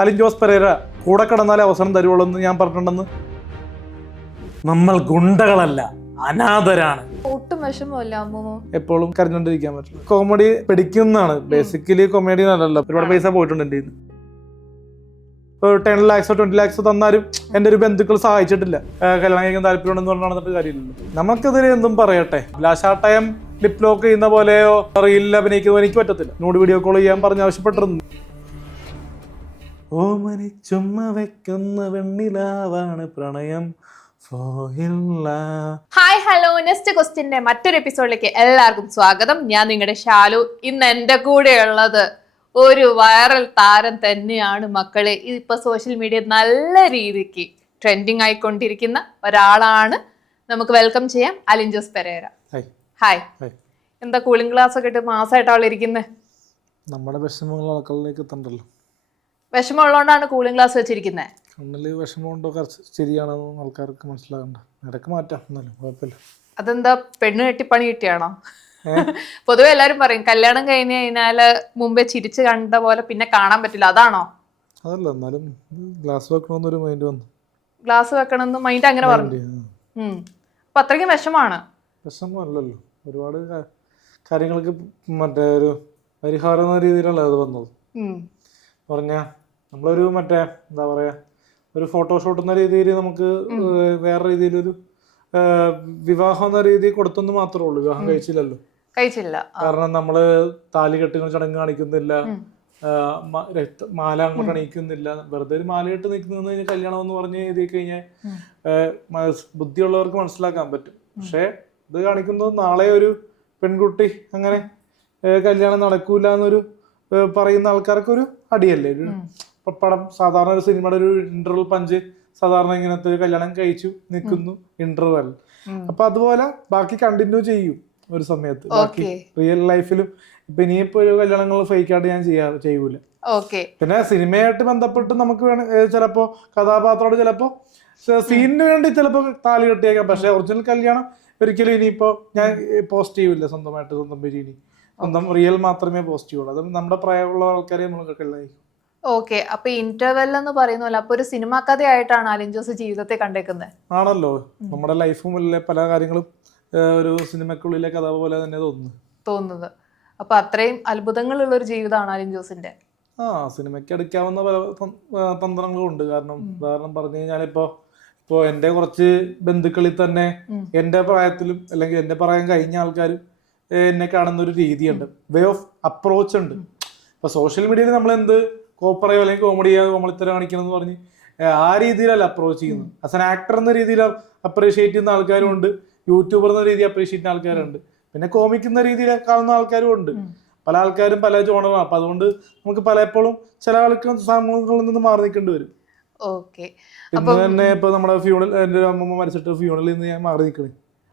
Alin Jose Pereira കൂടെ കിടന്നാലേ അവസരം തരുവുള്ളൂ എന്ന് ഞാൻ പറഞ്ഞിട്ടുണ്ടെന്ന്. നമ്മൾ ഗുണ്ടകളല്ല, അനാഥരാണ്. ഒട്ടും വിഷമമല്ല അമ്മൂമ്മ. എപ്പോഴും കരഞ്ഞോണ്ടിരിക്കാൻ പറ്റില്ല. കോമഡി പിടിക്കുന്നതാണ്. ബേസിക്കലി കൊമേഡി അല്ലല്ലോ. ഒരുപാട് പൈസ പോയിട്ടുണ്ട് എൻ്റെ കയ്യിൽ നിന്ന്. ഇപ്പോൾ 10 lakhs 20 lakhs തന്നാലും എൻ്റെ ഒരു ബന്ധുക്കൾ സഹായിച്ചിട്ടില്ല. കല്യാണം കഴിക്കാൻ താല്പര്യമുണ്ടെന്ന് പറഞ്ഞ് നടന്നിട്ട് കാര്യമില്ലല്ലോ. നമുക്കെതിരെ എന്തും പറയട്ടെ. ലാഷാട്ടയം ലിപ് ലോക്ക് ചെയ്യുന്ന പോലെയോ റീലിൽ അഭിനയിക്കുന്നതോ എനിക്ക് പറ്റത്തില്ല. നോട് വീഡിയോ കോൾ ചെയ്യാൻ പറഞ്ഞ് ആവശ്യപ്പെട്ടിരുന്നു. ഓമനി ചുമ്മ വെക്കുന്ന വെണ്ണിലാവാണ് പ്രണയം. ഹായ് ഹലോ, നെക്സ്റ്റ് ക്വസ്റ്റ്യന്റെ മറ്റൊരു എപ്പിസോഡിലേക്ക് എല്ലാവർക്കും സ്വാഗതം. ഞാൻ നിങ്ങളുടെ ഷാലു. ഇന്ന് എൻ്റെ കൂടെയുള്ളത് ഒരു വൈറൽ താരം തന്നെയാണ് മക്കളെ. ഇപ്പൊ സോഷ്യൽ മീഡിയ നല്ല രീതിക്ക് ട്രെൻഡിങ് ആയിക്കൊണ്ടിരിക്കുന്ന ഒരാളാണ്. നമുക്ക് വെൽക്കം ചെയ്യാം അലിൻ ജോസ് പെരേര. ഹായ്. എന്താ കൂളിംഗ് ഗ്ലാസ് ഒക്കെ ഇട്ട് മാസമായിട്ട് ആളിരിക്കുന്നത്? നമ്മുടെ വിഷമങ്ങൾ ആൾക്കാരിലേക്ക് എത്തണ്ടല്ലോ. വിഷമമുള്ളതുകൊണ്ടാണ് കൂളിംഗ് ഗ്ലാസ് വെച്ചിരിക്കുന്നത്. കണ്ണില് വിഷമമുണ്ടോ കുറച്ച് ശരിയാണെന്ന് ആൾക്കാർക്ക് മനസ്സിലാകണ്ട. ഇടക്ക് മാറ്റാം, എന്നാലും കുഴപ്പമില്ല. അതെന്താ, പെണ്ണ് കെട്ടി പണി കിട്ടിയാണോ? പൊതുവെ എല്ലാരും പറയും കല്യാണം കഴിഞ്ഞ് കഴിഞ്ഞാല് മുമ്പേ ചിരിച്ച് കണ്ട പോലെ പിന്നെ കാണാൻ പറ്റില്ല, അതാണോ? അതല്ല, എന്നാലും ഗ്ലാസ് വെക്കണമെന്നൊരു മൈൻഡ് വന്നു. ഗ്ലാസ് വെക്കണമെന്ന് മൈൻഡ് അങ്ങനെ പറഞ്ഞു. അപ്പൊ അത്രയ്ക്കും വിഷമാണ്. വിഷമല്ലല്ലോ, ഒരുപാട് കാര്യങ്ങൾക്ക് മറ്റേ ഒരു പരിഹാരം എന്ന രീതിയിലല്ല അത് വന്നത്. പറഞ്ഞ നമ്മളൊരു മറ്റേ എന്താ പറയാ, ഒരു ഫോട്ടോഷൂട്ട് എന്ന രീതിയിൽ നമുക്ക് വേറെ രീതിയിലൊരു വിവാഹം എന്ന രീതിയിൽ കൊടുത്തെന്ന് മാത്രമേ ഉള്ളൂ. വിവാഹം കഴിച്ചില്ലല്ലോ. കാരണം നമ്മള് താലി കെട്ടുന്ന ചടങ്ങ് കാണിക്കുന്നില്ല, മാല അങ്ങോട്ട് അണിയിക്കുന്നില്ല. വെറുതെ ഒരു മാല കെട്ട് നിൽക്കുന്ന കല്യാണം എന്ന് പറഞ്ഞ് എഴുതി കഴിഞ്ഞാൽ ബുദ്ധിയുള്ളവർക്ക് മനസ്സിലാക്കാൻ പറ്റും. പക്ഷെ ഇത് കാണിക്കുന്നത് നാളെ ഒരു പെൺകുട്ടി അങ്ങനെ കല്യാണം നടക്കൂല എന്നൊരു പറയുന്ന ആൾക്കാർക്കൊരു അടിയല്ലേ. ഒരു പടം സാധാരണ ഒരു സിനിമയുടെ ഒരു ഇന്റർവൽ പഞ്ച് സാധാരണ ഇങ്ങനത്തെ കല്യാണം കഴിച്ചു നിൽക്കുന്നു ഇന്റർവൽ. അപ്പൊ അതുപോലെ ബാക്കി കണ്ടിന്യൂ ചെയ്യും ഒരു സമയത്ത്. ബാക്കി റിയൽ ലൈഫിലും ഇപ്പൊ ഇനിയിപ്പോ ഒരു കല്യാണങ്ങൾ ഫേക്കായിട്ട് ഞാൻ ചെയ്യൂല. പിന്നെ സിനിമയായിട്ട് ബന്ധപ്പെട്ട് നമുക്ക് ചിലപ്പോ കഥാപാത്രത്തോട് ചിലപ്പോ സീനിന് വേണ്ടി ചിലപ്പോ താലി കെട്ടിയേക്കാം. പക്ഷെ ഒറിജിനൽ കല്യാണം ഒരിക്കലും ഇനിയിപ്പോ ഞാൻ പോസ്റ്റ് ചെയ്യൂല. സ്വന്തമായിട്ട് സ്വന്തം ബിരിയാണി സ്വന്തം റിയൽ മാത്രമേ പോസ്റ്റ് ചെയ്യുള്ളൂ. അത് നമ്മുടെ പ്രായമുള്ള ആൾക്കാരെ നമ്മൾ കല്യാണം. ഓക്കെ, അപ്പൊ ഇന്റർവെൽ എന്ന് പറയുന്നല്ലോ, അപ്പൊ ഒരു സിനിമാ കഥയായിട്ടാണ് അലിൻ ജോസ് ജീവിതത്തെ കണ്ടേക്കുന്നത്. ആണല്ലോ, നമ്മുടെ ലൈഫുമിലെ പല കാര്യങ്ങളും ഒരു സിനിമക്കുള്ളിലെ കഥ പോലെ തന്നെ തോന്നുന്നത്. അപ്പൊ അത്രയും അത്ഭുതങ്ങളുള്ള ഒരു ജീവിതമാണ് അലിൻ ജോസിന്റെ. സിനിമയ്ക്ക് എടുക്കാവുന്ന പല തന്ത്രങ്ങളും ഉണ്ട്. ഉദാഹരണം പറഞ്ഞു കഴിഞ്ഞാൽ ഇപ്പോ എന്റെ കുറച്ച് ബന്ധുക്കളിൽ തന്നെ എന്റെ പ്രായത്തിലും അല്ലെങ്കിൽ എന്റെ പ്രായം കഴിഞ്ഞ ആൾക്കാരും എന്നെ കാണുന്ന ഒരു രീതിയുണ്ട്, വേ ഓഫ് അപ്രോച്ച് ഉണ്ട്. ഇപ്പൊ സോഷ്യൽ മീഡിയയിൽ നമ്മൾ എന്ത് കോപ്പറയോ അല്ലെങ്കിൽ കോമഡിയോ കോമളിത്തരം കാണിക്കണം എന്ന് പറഞ്ഞ് ആ രീതിയിലല്ല അപ്രോച്ച് ചെയ്യുന്നത്. ആസ് ആൻ ആക്ടർ എന്ന രീതിയിൽ അപ്രീഷിയേറ്റ് ചെയ്യുന്ന ആൾക്കാരും ഉണ്ട്, യൂട്യൂബർ എന്ന രീതിയിൽ അപ്രീഷിയേറ്റ് ചെയ്യുന്ന ആൾക്കാരുണ്ട്, പിന്നെ കോമിക് എന്ന രീതിയിൽ കാണുന്ന ആൾക്കാരും ഉണ്ട്. പല ആൾക്കാരും പല ജോണറാണ്. അപ്പൊ അതുകൊണ്ട് നമുക്ക് പലപ്പോഴും ചില ആൾക്ക് സമൂഹങ്ങളിൽ നിന്ന് മാറി നിൽക്കേണ്ടി വരും. ഇന്ന് തന്നെ ഇപ്പൊ നമ്മുടെ ഫ്യൂണൽ, എന്റെ അമ്മമ്മ മരിച്ചിട്ട് ഫ്യൂണലിൽ നിന്ന് ഞാൻ മാറി നിൽക്കണേ.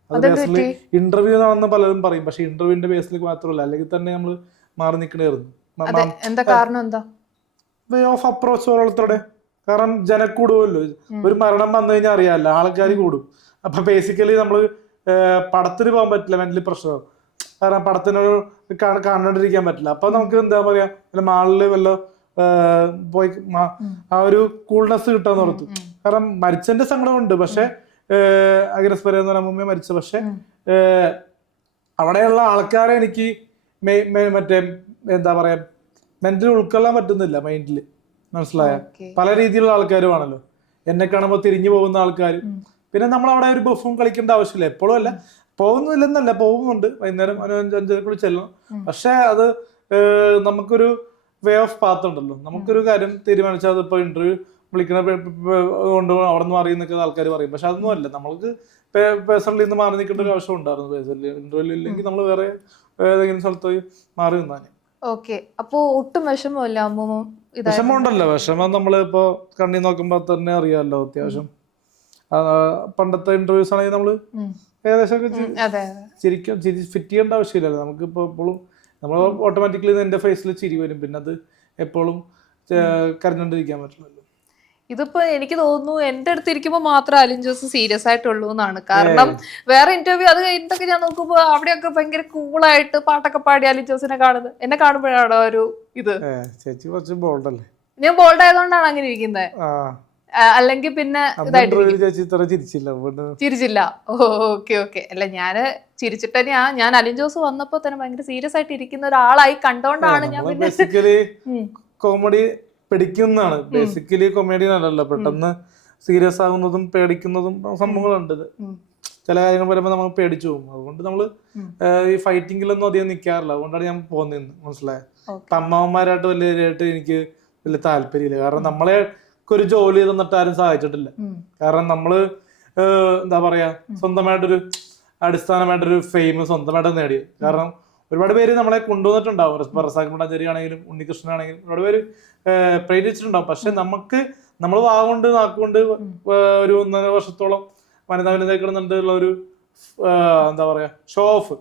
അത് ബേസിൽ ഇന്റർവ്യൂ ആണെന്ന് പലരും പറയും. പക്ഷെ ഇന്റർവ്യൂവിന്റെ ബേസിൽ മാത്രമല്ല, അല്ലെങ്കിൽ തന്നെ നമ്മൾ മാറി നിൽക്കണായിരുന്നു. വേ ഓഫ് അപ്രോച്ച് ഓരോരുത്തരുടെ. കാരണം ജനക്കൂടുമല്ലോ. ഒരു മരണം വന്നു കഴിഞ്ഞാൽ അറിയാമല്ലോ, ആൾക്കാർ കൂടും. അപ്പൊ ബേസിക്കലി നമ്മള് പടത്തിന് പോകാൻ പറ്റില്ല, മെന്റലി പ്രശ്നം. കാരണം പടത്തിനൊരു കാണാണ്ടിരിക്കാൻ പറ്റില്ല. അപ്പൊ നമുക്ക് എന്താ പറയാ, വല്ല മാളില് വല്ല പോയി ആ ഒരു കൂൾനെസ് കിട്ടാന്ന് ഓർത്തു. കാരണം മരിച്ചതിന്റെ സങ്കടമുണ്ട്. പക്ഷെ അഗ്നസ് പെരേര എന്ന് പറഞ്ഞ അമ്മൂമ്മ മരിച്ചു. പക്ഷെ അവിടെയുള്ള ആൾക്കാരെ എനിക്ക് മറ്റേ എന്താ പറയാ മെന്റലി ഉൾക്കൊള്ളാൻ പറ്റുന്നില്ല, മൈൻഡില്. മനസ്സിലായ പല രീതിയിലുള്ള ആൾക്കാരുമാണല്ലോ. എന്നെ കാണുമ്പോൾ തിരിഞ്ഞു പോകുന്ന ആൾക്കാരും. പിന്നെ നമ്മൾ അവിടെ ഒരു ബഫും കളിക്കേണ്ട ആവശ്യമില്ല. എപ്പോഴും അല്ല, പോകുന്നില്ലെന്നല്ല, പോകുന്നുണ്ട്. വൈകുന്നേരം 5-5 ചെല്ലണം. പക്ഷെ അത് നമുക്കൊരു വേ ഓഫ് പാത്ത് ഉണ്ടല്ലോ. നമുക്കൊരു കാര്യം തീരുമാനിച്ചാൽ അതിപ്പോ ഇന്റർവ്യൂ വിളിക്കണ കൊണ്ട് അവിടെ നിന്ന് മാറി നിൽക്കുന്ന ആൾക്കാർ പറയും. പക്ഷെ അതൊന്നും അല്ല, നമ്മൾക്ക് പേഴ്സണലി നിന്ന് മാറി നിൽക്കേണ്ട ഒരു ആവശ്യം ഉണ്ടായിരുന്നു. പേഴ്സണലി ഇന്റർവ്യൂ ഇല്ലെങ്കിൽ നമ്മൾ വേറെ ഏതെങ്കിലും സ്ഥലത്ത് പോയി മാറി നിന്നാൽ. അപ്പൊ ഒട്ടും വിഷമമല്ല അമ്മൂമ്മ? വിഷമം ഉണ്ടല്ലോ. വിഷമം നമ്മള് ഇപ്പൊ കണ്ണി നോക്കുമ്പോ തന്നെ അറിയാമല്ലോ. അത്യാവശ്യം പണ്ടത്തെ ഇന്റർവ്യൂസ് ആണെങ്കിൽ നമ്മള് ഏകദേശം ഫിറ്റ് ചെയ്യേണ്ട ആവശ്യമില്ലല്ലോ. നമുക്കിപ്പോ എപ്പോഴും നമ്മൾ ഓട്ടോമാറ്റിക്കലി എന്റെ ഫേസിൽ ചിരി വരും. പിന്നെ അത് എപ്പോഴും കരഞ്ഞോണ്ടിരിക്കാൻ പറ്റില്ലല്ലോ. ഇതിപ്പോ എനിക്ക് തോന്നുന്നു എന്റെ അടുത്ത് ഇരിക്കുമ്പോ മാത്രം അലിൻ ജോസ് സീരിയസ് ആയിട്ടുള്ളൂ എന്നാണ്. കാരണം വേറെ ഇന്റർവ്യൂ അത് കഴിഞ്ഞിട്ടൊക്കെ ഞാൻ നോക്കുമ്പോ അവിടെയൊക്കെ ഭയങ്കര കൂളായിട്ട് പാട്ടൊക്കെ പാടി അലിൻ ജോസിനെ കാണുന്നത്. എന്നെ കാണുമ്പോഴാണോ ഒരു ഇത്? ചേച്ചി കുറച്ച് ബോൾഡല്ലേ. ഞാൻ ബോൾഡ് ആയതുകൊണ്ടാണ് അങ്ങനെ ഇരിക്കുന്നത്. അല്ലെങ്കിൽ പിന്നെ ചിരിച്ചില്ല. Okay okay. അല്ല ഞാന് ചിരിച്ചിട്ട് തന്നെയാ. ഞാൻ അലിൻ ജോസ് വന്നപ്പോ തന്നെ ഭയങ്കര സീരിയസ് ആയിട്ട് ഇരിക്കുന്ന ഒരാളായി കണ്ടോണ്ടാണ് ഞാൻ ബേസിക്കലി കോമഡി പിടിക്കുന്നതാണ്. ബേസിക്കലി കൊമേഡിയൻ അല്ലല്ലോ, പെട്ടെന്ന് സീരിയസ് ആകുന്നതും പേടിക്കുന്നതും സംഭവങ്ങളുണ്ട്. ചില കാര്യങ്ങൾ വരുമ്പോൾ നമ്മൾ പേടിച്ചു പോകും. അതുകൊണ്ട് നമ്മള് ഈ ഫൈറ്റിങ്ങിലൊന്നും അധികം നിൽക്കാറില്ല. അതുകൊണ്ടാണ് ഞാൻ പോകുന്നത്. മനസ്സിലായ അമ്മാവന്മാരായിട്ട് വലിയതായിട്ട് എനിക്ക് വലിയ താല്പര്യമില്ല. കാരണം നമ്മളെ ഒരു ജോലി തന്നിട്ട് ആരും സഹായിച്ചിട്ടില്ല. കാരണം നമ്മള് എന്താ പറയാ സ്വന്തമായിട്ടൊരു അടിസ്ഥാനമായിട്ടൊരു ഫെയിം സ്വന്തമായിട്ട് നേടി. കാരണം ഒരുപാട് പേര് നമ്മളെ കൊണ്ടുവന്നിട്ടുണ്ടാവും. റസാഖ് മട്ടാഞ്ചേരി ആണെങ്കിലും ഉണ്ണികൃഷ്ണൻ ആണെങ്കിലും ഒരുപാട് പേര് പ്രേരിച്ചിട്ടുണ്ടാവും. പക്ഷെ നമുക്ക് നമ്മൾ വാഗുകൊണ്ട് നാക്കുകൊണ്ട് ഒരു 1.5 വർഷത്തോളം വനിതാ കിടന്നിട്ടുള്ള ഒരു എന്താ പറയാ ഷോ ഓഫ്.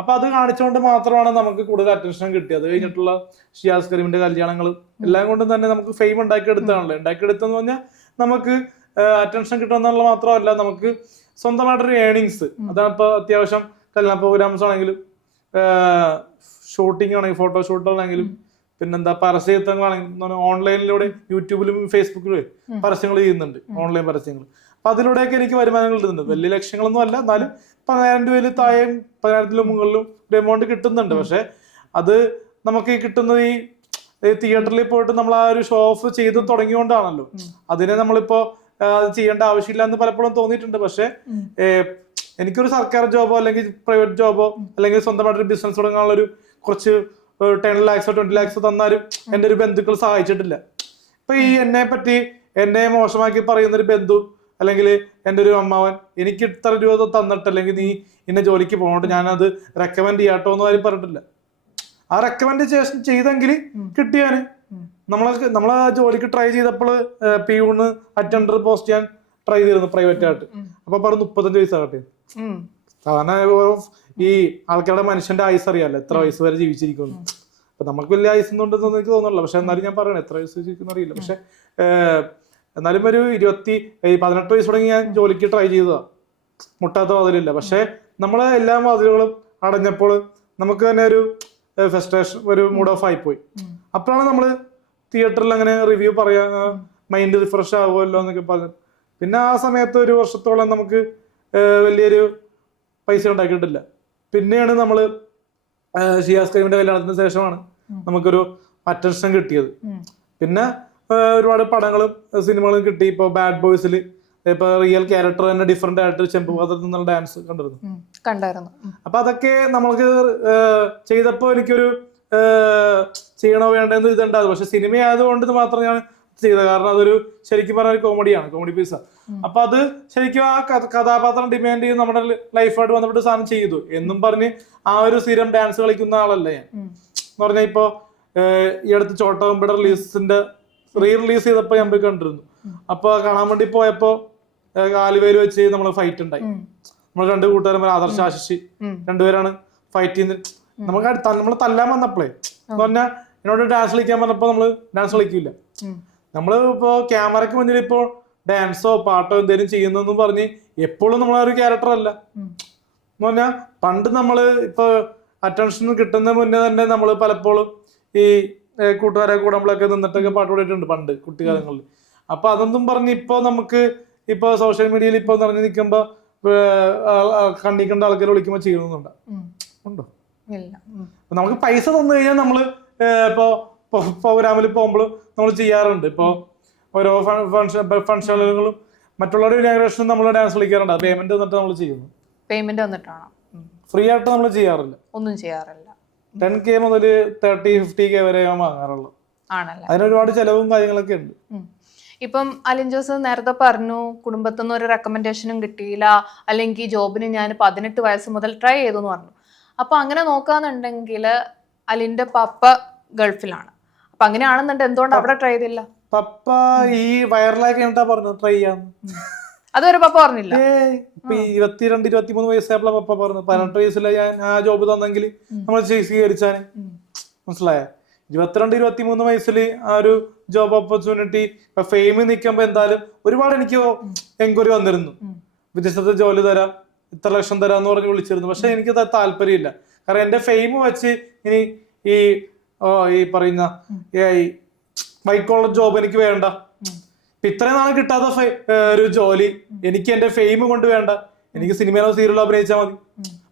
അപ്പൊ അത് കാണിച്ചുകൊണ്ട് മാത്രമാണ് നമുക്ക് കൂടുതൽ അറ്റൻഷൻ കിട്ടിയത്. അത് കഴിഞ്ഞിട്ടുള്ള ഷിയാസ് കരീമിന്റെ കല്യാണങ്ങളും എല്ലാം കൊണ്ടും തന്നെ നമുക്ക് ഫെയിം ഉണ്ടാക്കിയെടുത്താണല്ലോ. ഉണ്ടാക്കിയെടുത്തെന്ന് പറഞ്ഞാൽ നമുക്ക് അറ്റൻഷൻ കിട്ടുമെന്നുള്ള മാത്രമല്ല, നമുക്ക് സ്വന്തമായിട്ടൊരു ഏണിങ്സ്. അതാണ് ഇപ്പൊ അത്യാവശ്യം കല്യാണ പ്രോഗ്രാംസ് ആണെങ്കിലും ഷൂട്ടിംഗ് ആണെങ്കിലും ഫോട്ടോഷൂട്ടുകളാണെങ്കിലും പിന്നെന്താ പരസ്യങ്ങളാണെങ്കിലും ഓൺലൈനിലൂടെ യൂട്യൂബിലും ഫേസ്ബുക്കിലും പരസ്യങ്ങൾ ചെയ്യുന്നുണ്ട്, ഓൺലൈൻ പരസ്യങ്ങൾ. അപ്പൊ അതിലൂടെയൊക്കെ എനിക്ക് വരുമാനങ്ങൾ കിട്ടുന്നുണ്ട്. വലിയ ലക്ഷ്യങ്ങളൊന്നും അല്ല, എന്നാലും 10,000 രൂപയിൽ താഴെയും 10,000 മുകളിലും ഒരു എമൗണ്ട് കിട്ടുന്നുണ്ട്. പക്ഷെ അത് നമുക്ക് കിട്ടുന്നത് ഈ തിയേറ്ററിൽ പോയിട്ട് നമ്മൾ ആ ഒരു ഷോ ഓഫ് ചെയ്ത് തുടങ്ങിയോണ്ടാണല്ലോ. അതിനെ നമ്മളിപ്പോ ചെയ്യേണ്ട ആവശ്യമില്ല എന്ന് പലപ്പോഴും തോന്നിയിട്ടുണ്ട്. പക്ഷെ എനിക്കൊരു സർക്കാർ ജോബോ അല്ലെങ്കിൽ പ്രൈവറ്റ് ജോബോ അല്ലെങ്കിൽ സ്വന്തമായിട്ടൊരു ബിസിനസ് തുടങ്ങാനുള്ള ഒരു കുറച്ച് 10 lakhs 20 lakhs തന്നാലും എന്റെ ഒരു ബന്ധുക്കൾ സഹായിച്ചിട്ടില്ല. ഇപ്പൊ ഈ എന്നെ മോശമാക്കി പറയുന്ന ഒരു ബന്ധു അല്ലെങ്കിൽ എൻ്റെ ഒരു അമ്മാവൻ എനിക്ക് ഇത്ര രൂപ തന്നിട്ട് അല്ലെങ്കിൽ നീ ഇന്ന ജോലിക്ക് പോകണോട്ട് ഞാനത് റെക്കമെൻഡ് ചെയ്യാട്ടോ എന്ന് ആരും പറഞ്ഞിട്ടില്ല. ആ റെക്കമെൻഡേഷൻ ചെയ്തെങ്കിൽ കിട്ടിയാന് നമ്മളെ ജോലിക്ക് ട്രൈ ചെയ്തപ്പോൾ പിയൂണ് അറ്റൻഡർ പോസ്റ്റ് ചെയ്യാൻ ട്രൈ ചെയ്തിരുന്നു പ്രൈവറ്റ് ആയിട്ട്. അപ്പൊ പറഞ്ഞു 35 വയസ്സാകട്ടെ. സാധാരണ ഈ ആൾക്കാരുടെ മനുഷ്യന്റെ ആയുസ് അറിയാമല്ലോ, എത്ര വയസ്സ് വരെ ജീവിച്ചിരിക്കുന്നു. അപ്പൊ നമുക്ക് വലിയ ആയുസൊന്നുണ്ടെന്ന് എനിക്ക് തോന്നുന്നില്ല. പക്ഷെ എന്നാലും ഞാൻ പറയണേ എത്ര വയസ്സ് ജീവിക്കുന്ന അറിയില്ല. പക്ഷെ എന്നാലും ഒരു 18 വയസ്സ് തുടങ്ങി ഞാൻ ജോലിക്ക് ട്രൈ ചെയ്തതാ. മുട്ടാത്ത വാതിലില്ല. പക്ഷെ നമ്മളെ എല്ലാ വാതിലുകളും അടഞ്ഞപ്പോൾ നമുക്ക് തന്നെ ഒരു ഫ്രസ്ട്രേഷൻ, ഒരു മൂഡ് ഓഫ് ആയിപ്പോയി. അപ്പോഴാണ് നമ്മള് തിയേറ്ററിൽ അങ്ങനെ റിവ്യൂ പറയാ, മൈൻഡ് റിഫ്രഷ് ആകുമല്ലോ എന്നൊക്കെ പറഞ്ഞു. പിന്നെ ആ സമയത്ത് 1 വർഷത്തോളം നമുക്ക് വലിയൊരു പൈസ ഉണ്ടാക്കിയിട്ടില്ല. പിന്നെയാണ് നമ്മള് ഷിയാസ് കരീമിന്റെ കല്യാണത്തിന് ശേഷമാണ് നമുക്കൊരു അറ്റൻഷൻ കിട്ടിയത്. പിന്നെ ഒരുപാട് പടങ്ങളും സിനിമകളും കിട്ടി. ഇപ്പൊ ബാഡ് ബോയ്സിൽ ഇപ്പൊ റിയൽ ക്യാരക്ടർ തന്നെ ഡിഫറെന്റ് ആയിട്ട് ചെമ്പുപാത്രത്തിൽ നിന്നുള്ള ഡാൻസ് കണ്ടായിരുന്നു. അപ്പൊ അതൊക്കെ നമ്മൾക്ക് ചെയ്തപ്പോ എനിക്കൊരു ചെയ്യണോ വേണ്ടെന്ന് ഇതുണ്ടാകും. പക്ഷെ സിനിമ ആയതുകൊണ്ട് മാത്രം ഞാൻ ചെയ്തത്. കാരണം അതൊരു ശരിക്കും പറഞ്ഞ കോമഡിയാണ്, കോമഡി പീസാ. അപ്പൊ അത് ശരിക്കും ആ കഥാപാത്രം ഡിമാൻഡ് ചെയ്ത് നമ്മുടെ ലൈഫായിട്ട് ബന്ധപ്പെട്ട് സാധനം ചെയ്തു എന്നും പറഞ്ഞ് ആ ഒരു സ്ഥിരം ഡാൻസ് കളിക്കുന്ന ആളല്ല ഞാൻ. എന്ന് പറഞ്ഞാൽ ഇപ്പൊ ഈ അടുത്ത് ചോട്ടോമ്പയുടെ റിലീസ് ചെയ്തപ്പോ ഞാൻ പോയി കണ്ടിരുന്നു. അപ്പൊ കാണാൻ വേണ്ടി പോയപ്പോ ആലുവയിൽ വെച്ച് നമ്മൾ ഫൈറ്റ് ഉണ്ടായി. നമ്മൾ 2 കൂട്ടുകാരന്മാർ ആദർശ് ആശിഷ് രണ്ടുപേരാണ് ഫൈറ്റ് ചെയ്യുന്നത്. നമ്മള് തല്ലാൻ വന്നപ്പോഴേ എന്ന് പറഞ്ഞാൽ എന്നോട് ഡാൻസ് കളിക്കാൻ പറഞ്ഞപ്പോ നമ്മള് ഡാൻസ് കളിക്കില്ല. നമ്മള് ഇപ്പോ ക്യാമറക്ക് മുന്നിൽ ഇപ്പോ ഡാൻസോ പാട്ടോ എന്തെങ്കിലും ചെയ്യുന്നെന്നും പറഞ്ഞ് എപ്പോഴും നമ്മളെ ഒരു ക്യാരക്ടർ അല്ല. എന്ന് പറഞ്ഞാൽ പണ്ട് നമ്മള് ഇപ്പൊ അറ്റൻഷൻ കിട്ടുന്ന മുന്നേ തന്നെ നമ്മള് പലപ്പോഴും ഈ കൂട്ടുകാരെ കൂടെ നമ്മളൊക്കെ നിന്നിട്ടൊക്കെ പാട്ട് പാടിയിട്ടുണ്ട് പണ്ട് കുട്ടിക്കാലങ്ങളിൽ. അപ്പൊ അതൊന്നും പറഞ്ഞ് ഇപ്പൊ നമുക്ക് ഇപ്പൊ സോഷ്യൽ മീഡിയയിൽ ഇപ്പൊ നിറഞ്ഞു നിൽക്കുമ്പോ കണ്ട ആൾക്കാർ വിളിക്കുമ്പോ ചെയ്യുന്നുണ്ടോ? ഉണ്ടോ? നമുക്ക് പൈസ തന്നു കഴിഞ്ഞാൽ നമ്മള് ഇപ്പൊ പ്രോഗ്രാമിൽ പോകുമ്പോഴും നമ്മൾ ചെയ്യാറുണ്ട്. ഇപ്പൊ ഓരോ ഫംഗ്ഷനുകളും മറ്റുള്ളവരുടെ ഇനാഗ്രേഷനും നമ്മൾ ഡാൻസ് കളിക്കാറുണ്ട്. അത് പേയ്മെന്റ് വന്നിട്ട് നമ്മൾ ചെയ്യുന്നു. പേയ്മെന്റ് വന്നിട്ടാണോ? ഫ്രീ ആയിട്ട് നമ്മൾ ചെയ്യാറില്ല, ഒന്നും ചെയ്യാറില്ല. 10K മുതൽ 30-50K വരെ ഞാൻ വാങ്ങാറുള്ളൂ. അതിന് ഒരുപാട് ചെലവും കാര്യങ്ങളൊക്കെ ഉണ്ട്. ഇപ്പം അലിൻ ജോസ് നേരത്തെ പറഞ്ഞു കുടുംബത്തിൽ നിന്ന് ഒരു റെക്കമെൻഡേഷനും കിട്ടിയില്ല, അല്ലെങ്കിൽ ജോബിന് ഞാൻ 18 വയസ്സ് മുതൽ ട്രൈ ചെയ്തു എന്ന് പറഞ്ഞു. അപ്പൊ അങ്ങനെ നോക്കാന്നുണ്ടെങ്കിൽ അലിന്റെ പപ്പ ഗൾഫിലാണ്. അപ്പൊ അങ്ങനെയാണെന്നുണ്ടെങ്കിൽ എന്തുകൊണ്ട് അവിടെ ട്രൈ ചെയ്തില്ല? പപ്പ ഈ വൈറലാക്കി എന്താ പറഞ്ഞു ട്രൈ ചെയ്യാന്ന്? അതുവരെ പപ്പ പറഞ്ഞില്ല. ഇപ്പൊ 22-23 വയസ്സായപ്പോഴാ പപ്പ പറഞ്ഞു. 18 വയസ്സിൽ ഞാൻ ആ ജോബ് തന്നെങ്കിൽ നമ്മൾ സ്വീകരിച്ചാന്. മനസ്സിലായ? 22-23 വയസ്സിൽ ആ ഒരു ജോബ് ഓപ്പർച്യൂണിറ്റി ഫെയിമിൽ നിൽക്കുമ്പോ എന്തായാലും ഒരുപാട് എനിക്ക് എൻക്വയറി വന്നിരുന്നു. വിദേശത്ത് ജോലി തരാം, ഇത്ര ലക്ഷം തരാന്ന് പറഞ്ഞ് വിളിച്ചിരുന്നു. പക്ഷെ എനിക്ക് താല്പര്യമില്ല. കാരണം എന്റെ ഫെയിം വെച്ച് ഇനി ഈ പറയുന്ന വൈറ്റ് കോളർ ജോബ് എനിക്ക് വേണ്ട. ഇപ്പൊ ഇത്രയും നാളെ കിട്ടാത്ത ഒരു ജോലി എനിക്ക് എന്റെ ഫെയിം കൊണ്ട് വേണ്ട, എനിക്ക് സിനിമയിലോ സീരിയലോ അഭിനയിച്ചാൽ മതി,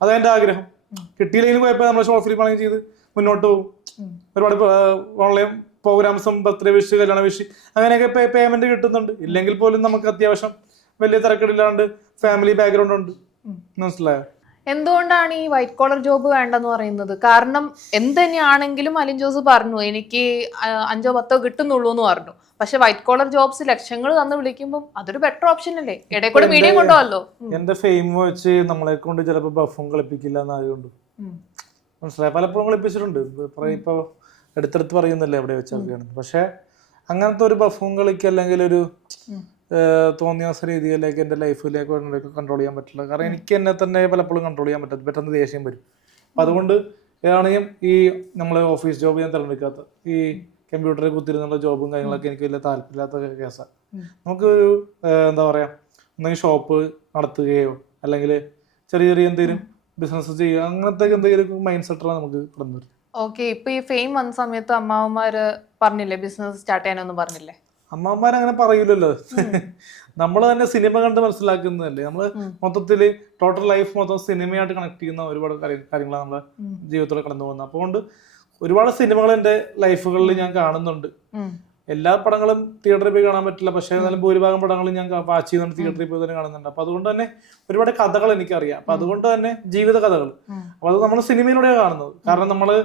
അതാ എന്റെ ആഗ്രഹം. കിട്ടിയില്ലെങ്കിലും കുഴപ്പമില്ല, നമ്മൾ ഷോർട്ട് ഫിലിം ആണെങ്കിൽ ചെയ്ത് മുന്നോട്ട് പോകും. ഒരുപാട് ഓൺലൈൻ പ്രോഗ്രാംസും ബർത്ത്ഡേ വിഷ്, കല്യാണ വിഷ് അങ്ങനെയൊക്കെ പേയ്മെന്റ് കിട്ടുന്നുണ്ട്. ഇല്ലെങ്കിൽ പോലും നമുക്ക് അത്യാവശ്യം വലിയ തിരക്കിടില്ലാണ്ട് ഫാമിലി ബാക്ക്ഗ്രൗണ്ട് ഉണ്ട്. മനസ്സിലായോ? എന്തുകൊണ്ടാണ് ഈ വൈറ്റ് കോളർ ജോബ് വേണ്ടെന്ന് പറയുന്നത്? കാരണം എന്ത് തന്നെയാണെങ്കിലും അലിൻ ജോസ് പറഞ്ഞു എനിക്ക് 5-10 കിട്ടുന്നുള്ളൂ എന്ന് പറഞ്ഞു. പക്ഷെ വൈറ്റ് കോളർ ജോബ്സ് ലക്ഷങ്ങൾ തന്ന് വിളിക്കുമ്പോൾ അതൊരു ബെറ്റർ ഓപ്ഷൻ അല്ലേ? ഇടയിൽ കൂടെ മീഡിയം കൊണ്ടുപോകല്ലോ. എന്റെ ഫെയിം വെച്ച് നമ്മളെ കൊണ്ട് ചിലപ്പോ ബഫും കളിപ്പിക്കില്ല എന്നായതുകൊണ്ട് മനസ്സിലായി. പലപ്പോഴും കളിപ്പിച്ചിട്ടുണ്ട്. ഇപ്പൊ എടുത്തെടുത്ത് പറയുന്നില്ല എവിടെ വെച്ചൊക്കെയാണ്. പക്ഷെ അങ്ങനത്തെ ഒരു ബഫും കളിക്ക് അല്ലെങ്കിൽ ഒരു തോന്നിയ രീതിയിലേക്ക് എന്റെ ലൈഫിലേക്ക് കൺട്രോൾ ചെയ്യാൻ പറ്റില്ല. കാരണം എനിക്ക് എന്നെ തന്നെ പലപ്പോഴും കൺട്രോൾ ചെയ്യാൻ പറ്റത്തില്ല, പെട്ടെന്ന് ദേഷ്യം വരും. അപ്പൊ അതുകൊണ്ട് ആണെങ്കിൽ ഈ നമ്മളെ ഓഫീസ് ജോബ് ഞാൻ തിരഞ്ഞെടുക്കാത്ത ഈ കമ്പ്യൂട്ടറിൽ കുത്തിരുന്നുള്ള ജോബും കാര്യങ്ങളൊക്കെ എനിക്ക് വലിയ താല്പര്യമില്ലാത്ത കേസാണ്. നമുക്ക് ഒരു എന്താ പറയാ, ഒന്നെങ്കിൽ ഷോപ്പ് നടത്തുകയോ അല്ലെങ്കിൽ ചെറിയ ചെറിയ എന്തെങ്കിലും ബിസിനസ് ചെയ്യുക, അങ്ങനത്തെ എന്തെങ്കിലും മൈൻഡ് സെറ്റാണ് നമുക്ക് കടന്നു വരും. ഓക്കെ, ഇപ്പൊ ഈ ഫെയിം വന്ന സമയത്ത് അമ്മാവന്മാര് പറഞ്ഞില്ലേ ബിസിനസ് സ്റ്റാർട്ട് ചെയ്യാനൊന്നും പറഞ്ഞില്ലേ? അമ്മമാരങ്ങനെ പറയൂലല്ലോ. നമ്മൾ തന്നെ സിനിമ കണ്ട് മനസ്സിലാക്കുന്നതല്ലേ. നമ്മള് മൊത്തത്തില് ടോട്ടൽ ലൈഫ് മൊത്തം സിനിമയായിട്ട് കണക്ട് ചെയ്യുന്ന ഒരുപാട് കാര്യങ്ങളാണ് നമ്മുടെ ജീവിതത്തിൽ കടന്നു പോകുന്നത്. അതുകൊണ്ട് ഒരുപാട് സിനിമകൾ എന്റെ ലൈഫുകളിൽ ഞാൻ കാണുന്നുണ്ട്. എല്ലാ പടങ്ങളും തിയേറ്ററിൽ പോയി കാണാൻ പറ്റില്ല, പക്ഷേ എന്നാലും ഭൂരിഭാഗം പടങ്ങളും ഞാൻ വാച്ച് ചെയ്യുന്നുണ്ട്, തിയേറ്ററിൽ പോയി തന്നെ കാണുന്നുണ്ട്. അപ്പൊ അതുകൊണ്ട് തന്നെ ഒരുപാട് കഥകൾ എനിക്കറിയാം. അപ്പൊ അതുകൊണ്ട് തന്നെ ജീവിത കഥകൾ, അപ്പൊ അത് നമ്മൾ സിനിമയിലൂടെയാണ് കാണുന്നത്. കാരണം നമ്മള്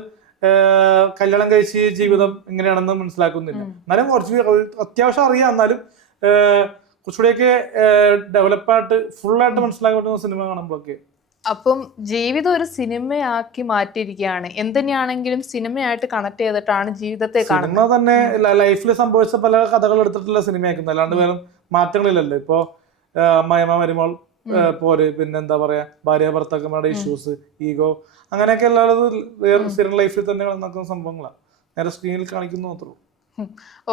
കല്യാണം കഴിച്ച് ജീവിതം എങ്ങനെയാണെന്ന് മനസ്സിലാക്കുന്നില്ല. എന്നാലും കുറച്ച് അത്യാവശ്യം അറിയാം, എന്നാലും കുറച്ചുകൂടെയൊക്കെ ഡെവലപ്പായിട്ട് ഫുള്ളായിട്ട് മനസ്സിലാക്കാൻ പറ്റുന്ന സിനിമ കാണുമ്പോഴൊക്കെ. അപ്പം ജീവിതം ഒരു സിനിമയാക്കി മാറ്റിയിരിക്കുകയാണ്. എന്തിനാണെങ്കിലും സിനിമയായിട്ട് കണക്ട് ചെയ്തിട്ടാണ് ജീവിതത്തെ കാണുന്നത്. സിനിമ തന്നെ ലൈഫിൽ സംഭവിച്ച പല കഥകൾ എടുത്തിട്ടുള്ള സിനിമയാക്കുന്നത്, അല്ലാണ്ട് വേറെ മാറ്റങ്ങളില്ലല്ലോ. ഇപ്പൊ അമ്മായിയമ്മ മരുമോൾ പോര്, പിന്നെന്താ പറയാ, ഭാര്യ ഭർത്താക്കന്മാരുടെ ഇഷ്യൂസ്, ഈഗോ, അങ്ങനെയൊക്കെ എല്ലാവരും സ്ഥിരം ലൈഫിൽ തന്നെ നടക്കുന്ന സംഭവങ്ങളാണ്, നേരെ സ്ക്രീനിൽ കാണിക്കുന്നു മാത്രമേ.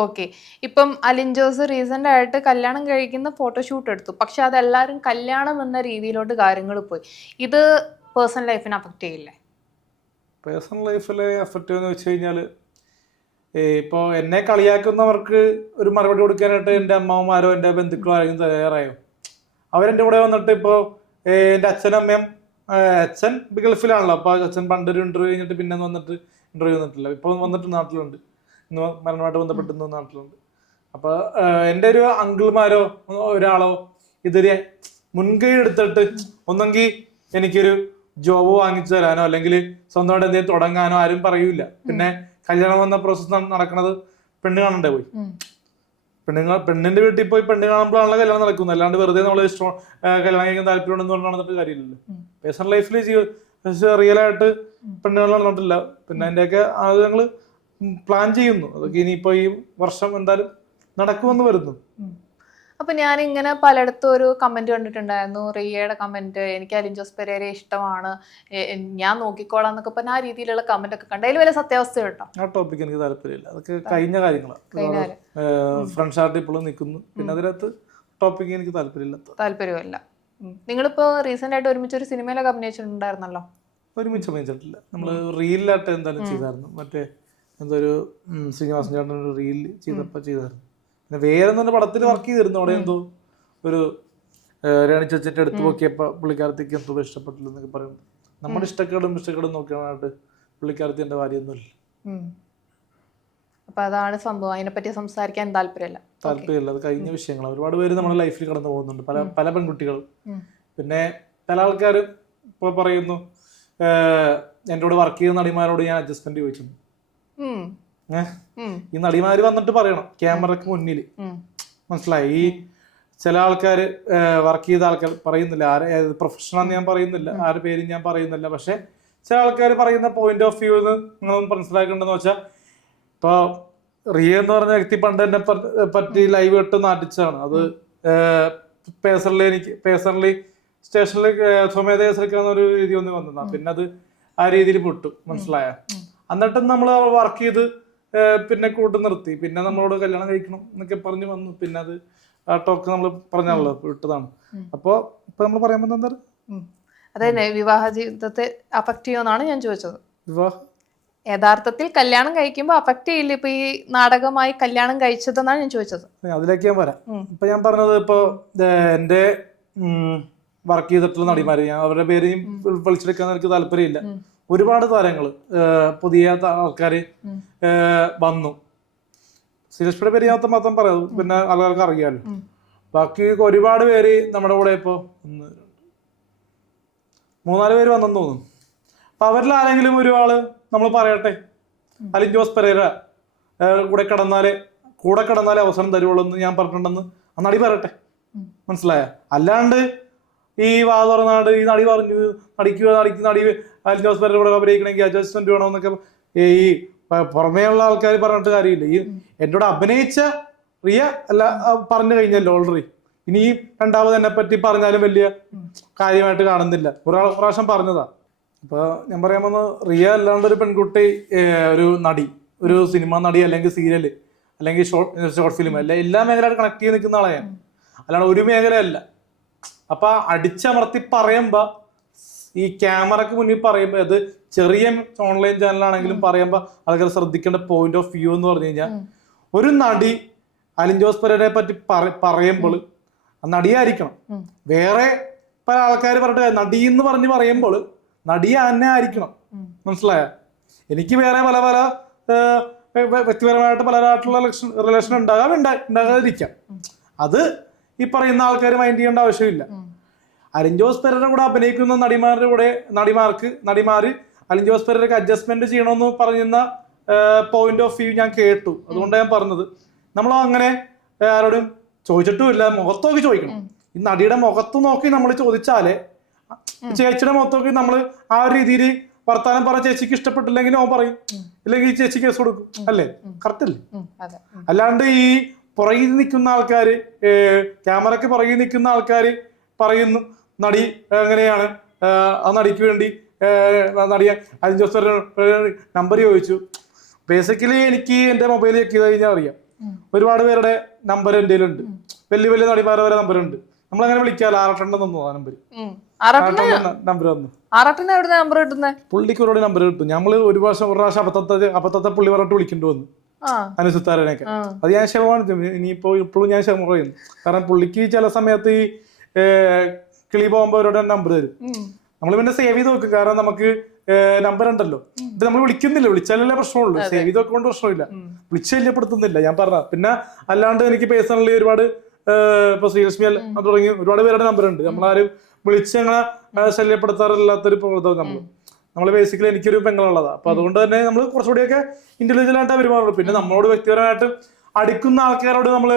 ഓക്കെ, ഇപ്പം അലിൻ ജോസ് റീസെന്റ് ആയിട്ട് കല്യാണം കഴിക്കുന്ന ഫോട്ടോഷൂട്ട് എടുത്തു. പക്ഷെ അതെല്ലാവരും കല്യാണം എന്ന രീതിയിലോട്ട് കാര്യങ്ങൾ പോയി. ഇത് പേഴ്സണൽ ലൈഫിനെ അഫക്ട് ചെയ്യില്ലേ? പേഴ്സണൽ ലൈഫിലെ എഫക്റ്റ് എന്ന് വെച്ച് കഴിഞ്ഞാൽ, ഇപ്പോൾ എന്നെ കളിയാക്കുന്നവർക്ക് ഒരു മറുപടി കൊടുക്കാനായിട്ട് എൻ്റെ അമ്മാവന്മാരോ എൻ്റെ ബന്ധുക്കളോ ആരെങ്കിലും തയ്യാറായോ? അവരെൻ്റെ കൂടെ വന്നിട്ട് ഇപ്പോൾ എൻ്റെ അച്ഛനും അമ്മയും, അച്ഛൻ ഗൾഫിലാണല്ലോ, അപ്പോൾ അച്ഛൻ പണ്ടൊരു ഇന്റർവ്യൂ കഴിഞ്ഞിട്ട് പിന്നെ വന്നിട്ട് ഇന്റർവ്യൂ വന്നിട്ടില്ല, ഇപ്പോൾ വന്നിട്ട് നാട്ടിലുണ്ട്, ഇന്ന് മരണമായിട്ട് ബന്ധപ്പെട്ട് നാട്ടിലുണ്ട്. അപ്പോൾ എൻ്റെ ഒരു അങ്കിൾമാരോ ഒരാളോ ഇതൊരു മുൻകൈ എടുത്തിട്ട് ഒന്നെങ്കിൽ എനിക്കൊരു ജോബ് വാങ്ങിച്ചു തരാനോ അല്ലെങ്കിൽ സ്വന്തമായിട്ട് എന്തെങ്കിലും തുടങ്ങാനോ ആരും പറയൂല. പിന്നെ കല്യാണം വന്ന പ്രോസസ് നടക്കുന്നത് പെണ്ണ് കാണണ്ടേ പോയി, പെണ്ണിന്റെ വീട്ടിൽ പോയി പെണ്ണ് കാണുമ്പോഴാണല്ലോ കല്യാണം നടക്കുന്നത്. അല്ലാണ്ട് വെറുതെ നമ്മൾ ഇഷ്ടം കല്യാണം കഴിക്കാൻ താല്പര്യമുണ്ടെന്ന് പറഞ്ഞ് നടന്നിട്ട് കാര്യമില്ലല്ലോ. പേഴ്സണൽ ലൈഫിൽ റിയൽ ആയിട്ട് പെണ്ണുകൾ നടന്നിട്ടില്ല. പിന്നെ അതിന്റെയൊക്കെ അത് ഞങ്ങള് പ്ലാൻ ചെയ്യുന്നു. അതൊക്കെ ഇനിയിപ്പോ ഈ വർഷം എന്തായാലും നടക്കുമെന്ന് വരുന്നു. അപ്പൊ ഞാൻ ഇങ്ങനെ പലയിടത്തും ഒരു കമന്റ് കണ്ടിട്ടുണ്ടായിരുന്നു, റിയയുടെ കമന്റ്, എനിക്ക് അലിൻ ജോസ് പെരേരയെ ഇഷ്ടമാണ്, ഞാൻ നോക്കിക്കോളാം എന്നൊക്കെ പറഞ്ഞ ആ രീതിയിലുള്ള കമന്റ് ഒക്കെ കണ്ടു. അതിൽ വല്ല സത്യാവസ്ഥ കേട്ടോ? ആ ടോപ്പിക് എനിക്ക് താല്പര്യമില്ല, അതൊക്കെ കഴിഞ്ഞ കാര്യങ്ങളാണ്. ഫ്രണ്ട്സ് ആയിട്ട് ഇപ്പോഴും നിൽക്കുന്നു. പിന്നെ അതിനകത്ത് ടോപ്പിക് എനിക്ക് താല്പര്യമില്ല. നിങ്ങളിപ്പോ റീസെന്റ് ആയിട്ട് ഒരുമിച്ച് ഒരു സിനിമയിലൊക്കെ അഭിനയിച്ചിട്ടുണ്ടായിരുന്നല്ലോ? ഒരുമിച്ച് അഭിനയിച്ചിട്ടില്ല, നമ്മള് റീലിലായിട്ട് എന്തായാലും ചെയ്തായിരുന്നു. മറ്റേ എന്തൊരു ശ്രീനിവാസൻ ചേട്ടൻ ഒരു റീൽ ചെയ്തായിരുന്നു. പിന്നെ വേറെ തന്നെ പടത്തിൽ വർക്ക് ചെയ്തിരുന്നു. അവിടെ എന്തോ ഒരു രണി ചേച്ചിന്റെ അടുത്ത് നോക്കിയപ്പോ പുള്ളിക്കാരത്തേക്ക് എന്തോ ഇഷ്ടപ്പെട്ടില്ല എന്നൊക്കെ പറയുന്നു. നമ്മുടെ ഇഷ്ടക്കേടും നോക്കിയാനായിട്ട് പുള്ളിക്കാരത്തി എന്റെ ഭാര്യയൊന്നുമില്ല. അപ്പൊ അതാണ് സംഭവം. അതിനെപ്പറ്റി സംസാരിക്കാൻ താല്പര്യമില്ല. അത് കഴിഞ്ഞ വിഷയങ്ങളാണ്. ഒരുപാട് പേര് നമ്മുടെ ലൈഫിൽ കടന്നു പോകുന്നുണ്ട്, പല പെൺകുട്ടികൾ. പിന്നെ പല ആൾക്കാരും ഇപ്പൊ പറയുന്നു, എന്റെ കൂടെ വർക്ക് ചെയ്യുന്ന നടിമാരോട് ഞാൻ അഡ്ജസ്റ്റ്മെന്റ് ചോദിക്കുന്നു. ഈ നടിമാര് വന്നിട്ട് പറയണം ക്യാമറക്ക് മുന്നിൽ, മനസ്സിലായി? ഈ ചില ആൾക്കാർ വർക്ക് ചെയ്ത ആൾക്കാർ പറയുന്നില്ല, പ്രൊഫഷണൽ ഞാൻ പറയുന്നില്ല, ആരുടെ പേരും ഞാൻ പറയുന്നില്ല. പക്ഷെ ചില ആൾക്കാർ പറയുന്ന പോയിന്റ് ഓഫ് വ്യൂ നിങ്ങളൊന്ന് മനസ്സിലാക്കേണ്ടതെന്ന് വെച്ചാൽ, ഇപ്പൊ റിയ എന്ന് പറഞ്ഞ വ്യക്തി പണ്ട് എന്നെ പറ്റി ലൈവ് ഇട്ട് നാട്ടിച്ചാണ്. അത് പേഴ്സണലി സ്റ്റേഷനിൽ സ്വമേധ കേസെടുക്കാവുന്ന ഒരു രീതി ഒന്ന് വന്നതാണ്. പിന്നെ അത് ആ രീതിയിൽ പൊട്ടു, മനസ്സിലായ? എന്നിട്ടും നമ്മൾ വർക്ക് ചെയ്ത് പിന്നെ കൂട്ട് നിർത്തി. പിന്നെ നമ്മളോട് കല്യാണം കഴിക്കണം എന്നൊക്കെ പറഞ്ഞു വന്നു. പിന്നെ അത് ആ ടോക്ക് നമ്മൾ പറഞ്ഞാണല്ലോ വിട്ടതാണ്. അപ്പൊ ഇപ്പൊ നമ്മൾ പറയാൻ പറ്റുന്ന എന്താ, അതെ, വിവാഹ ജീവിതത്തെ അഫക്ട് ചെയ്യുമെന്നാണ് ഞാൻ ചോദിച്ചത്. വിവാഹം യഥാർത്ഥത്തിൽ കല്യാണം കഴിക്കുമ്പോ അഫക്റ്റ് ചെയ്യില്ല ഇപ്പൊ ഈ നാടകമായി കല്യാണം കഴിച്ചതെന്നാണ് ഞാൻ ചോദിച്ചത്. അതിലേക്ക് ഞാൻ വരാം. ഇപ്പൊ ഞാൻ പറഞ്ഞത് ഇപ്പൊ എന്റെ വർക്ക് ചെയ്തിട്ടുള്ള നടിമാര്, ഞാൻ അവരുടെ പേര് വിളിച്ചെടുക്കാൻ എനിക്ക് താല്പര്യമില്ല. ഒരുപാട് താരങ്ങള് പുതിയ ആൾക്കാര് വന്നു. ശ്രീലക്ഷ്മിയുടെ പേര് ഞാൻ മാത്രം പറയാം, പിന്നെ ആൾക്കാർക്ക് അറിയാലോ. ബാക്കി ഒരുപാട് പേര് നമ്മുടെ കൂടെ ഇപ്പോ 3-4 പേര് വന്നെന്ന് തോന്നുന്നു. അപ്പൊ അവരിൽ ആരെങ്കിലും ഒരാള് നമ്മൾ പറയട്ടെ, അലിൻ ജോസ് പെരേര കൂടെ കിടന്നാലേ അവസരം തരുവുള്ളൂ എന്ന് ഞാൻ പറഞ്ഞിട്ടുണ്ടെന്ന് ആ നടി പറയട്ടെ. മനസ്സിലായ? അല്ലാണ്ട് ഈ തുറന്നാട് ഈ നടി പറഞ്ഞു നടി അലിൻ ജോസ് പെരേര കൂടെ അഭിനയിക്കണമെങ്കിൽ അഡ്ജസ്റ്റ്മെന്റ് വേണമെന്നൊക്കെ ഈ പുറമേയുള്ള ആൾക്കാർ പറഞ്ഞിട്ട് കാര്യമില്ല. ഈ എന്നോട് അഭിനയിച്ച റിയ അല്ല പറഞ്ഞു കഴിഞ്ഞല്ലോ ഓൾറെഡി. ഇനി രണ്ടാമത് എന്നെ പറ്റി പറഞ്ഞാലും വലിയ കാര്യമായിട്ട് കാണുന്നില്ല. പ്രാവശ്യം പറഞ്ഞതാ. ഇപ്പൊ ഞാൻ പറയാൻ വന്നത്, റിയ അല്ലാണ്ട് ഒരു പെൺകുട്ടി, ഒരു നടി, ഒരു സിനിമ നടി അല്ലെങ്കിൽ സീരിയല് അല്ലെങ്കിൽ ഷോർട്ട് ഫിലിം അല്ല, എല്ലാ മേഖലയായിട്ട് കണക്ട് ചെയ്ത് നിൽക്കുന്ന ആളെയാണ്. അല്ലാണ്ട് ഒരു മേഖലയല്ല. അപ്പൊ അടിച്ചമർത്തി പറയുമ്പോ, ഈ ക്യാമറക്ക് മുന്നിൽ പറയുമ്പോ, അത് ചെറിയ ഓൺലൈൻ ചാനലാണെങ്കിലും പറയുമ്പോ ആൾക്കാർ ശ്രദ്ധിക്കേണ്ട പോയിന്റ് ഓഫ് വ്യൂ എന്ന് പറഞ്ഞു കഴിഞ്ഞാൽ, ഒരു നടി അലിൻ ജോസ് പെരേരയെ പറ്റി പറയുമ്പോൾ നടിയായിരിക്കണം. വേറെ പല ആൾക്കാർ പറഞ്ഞിട്ട് നടി എന്ന് പറഞ്ഞ് പറയുമ്പോൾ നടി തന്നെ ആയിരിക്കണം. മനസ്സിലായ? എനിക്ക് വേറെ പല പല വ്യക്തിപരമായിട്ട് പലരായിട്ടുള്ള റിലേഷൻ ഉണ്ടാകാതിരിക്കാം. അത് ഈ പറയുന്ന ആൾക്കാർ മൈൻഡ് ചെയ്യേണ്ട ആവശ്യമില്ല. അലിൻ ജോസ് പെരേരയുടെ കൂടെ അഭിനയിക്കുന്ന നടിമാര് അലിൻ ജോസ് പെരേരക്ക് അഡ്ജസ്റ്റ്മെന്റ് ചെയ്യണമെന്ന് പറയുന്ന പോയിന്റ് ഓഫ് വ്യൂ ഞാൻ കേട്ടു. അതുകൊണ്ടാണ് ഞാൻ പറഞ്ഞത്. നമ്മൾ അങ്ങനെ ആരോടും ചോദിച്ചിട്ടുമില്ല. മുഖത്തോക്കി ചോദിക്കണം. ഈ നടിയുടെ മുഖത്ത് നോക്കി നമ്മൾ ചോദിച്ചാലേ, ചേച്ചിയുടെ മുഖത്ത് നോക്കി നമ്മൾ ആ ഒരു രീതിയിൽ വർത്താനം പറഞ്ഞ ചേച്ചിക്ക് ഇഷ്ടപ്പെട്ടില്ലെങ്കിൽ ഓൻ പറയും, ഇല്ലെങ്കിൽ ഈ ചേച്ചി കേസ് കൊടുക്കും. അല്ലേ? കറക്റ്റ് അല്ലേ? അല്ലാണ്ട് ഈ പുറകിൽ നിൽക്കുന്ന ആൾക്കാര്, ക്യാമറക്ക് പുറകിൽ നിൽക്കുന്ന ആൾക്കാര് പറയുന്നു നടി എങ്ങനെയാണ്, ആ നടിക്ക് വേണ്ടി നടിയെ അലിൻ ജോസ് നമ്പർ ചോദിച്ചു. ബേസിക്കലി എനിക്ക് എന്റെ മൊബൈലിൽ ചെക്ക് ചെയ്ത് കഴിഞ്ഞാൽ അറിയാം, ഒരുപാട് പേരുടെ നമ്പർ എന്റെ കയ്യിലുണ്ട്. വലിയ വലിയ നടിമാരെ വരെ നമ്പറുണ്ട്. നമ്മളങ്ങനെ വിളിക്കാമല്ലോ. 6 തന്നു ആ നമ്പർ. നമ്പർ വന്നു. പുള്ളിക്ക് ഒരുപാട് നമ്പർ കിട്ടും. നമ്മള് ഒരു പ്രാവശ്യം അബദ്ധത്തെ പുള്ളി പറഞ്ഞിട്ട് വിളിക്കേണ്ടി വന്നു, അനുസുത്താരനൊക്കെ. അത് ഞാൻ ക്ഷമമാണ്. ഇനിയിപ്പോ ഇപ്പോഴും ഞാൻ ക്ഷമ പറയുന്നു. കാരണം പുള്ളിക്ക് ചില സമയത്ത് ഈ കിളി പോകുമ്പോ അവരോട് നമ്പർ തരും. നമ്മൾ പിന്നെ സേവ് ചെയ്ത് വെക്കും. കാരണം നമുക്ക് നമ്പർ ഉണ്ടല്ലോ. ഇത് നമ്മൾ വിളിക്കുന്നില്ല, വിളിച്ചാലല്ലേ പ്രശ്നമുള്ളൂ. സേവ് ചെയ്ത് വെക്കൊണ്ട് പ്രശ്നമില്ല, വിളിച്ച് ശല്യപ്പെടുത്തുന്നില്ല. ഞാൻ പറഞ്ഞ പിന്നെ അല്ലാണ്ട് എനിക്ക് പേഴ്സണലി ഒരുപാട് ഇപ്പൊ ശ്രീലക്ഷ്മി തുടങ്ങി ഒരുപാട് പേരുടെ നമ്പർ ഉണ്ട്. നമ്മളാരും വിളിച്ച് അങ്ങനെ ശല്യപ്പെടുത്താറില്ലാത്തൊരു പ്രവർത്തനം നമ്മള് ബേസിക്കലി എനിക്കൊരു പെങ്ങളുള്ളതാ. അപ്പൊ അതുകൊണ്ട് തന്നെ നമ്മൾ കുറച്ചുകൂടിയൊക്കെ ഇന്റലിജന്റ് ആയിട്ടാണ് പെരുമാറുള്ളൂ. പിന്നെ നമ്മളോട് വ്യക്തിപരമായിട്ട് അടുക്കുന്ന ആൾക്കാരോട് നമ്മൾ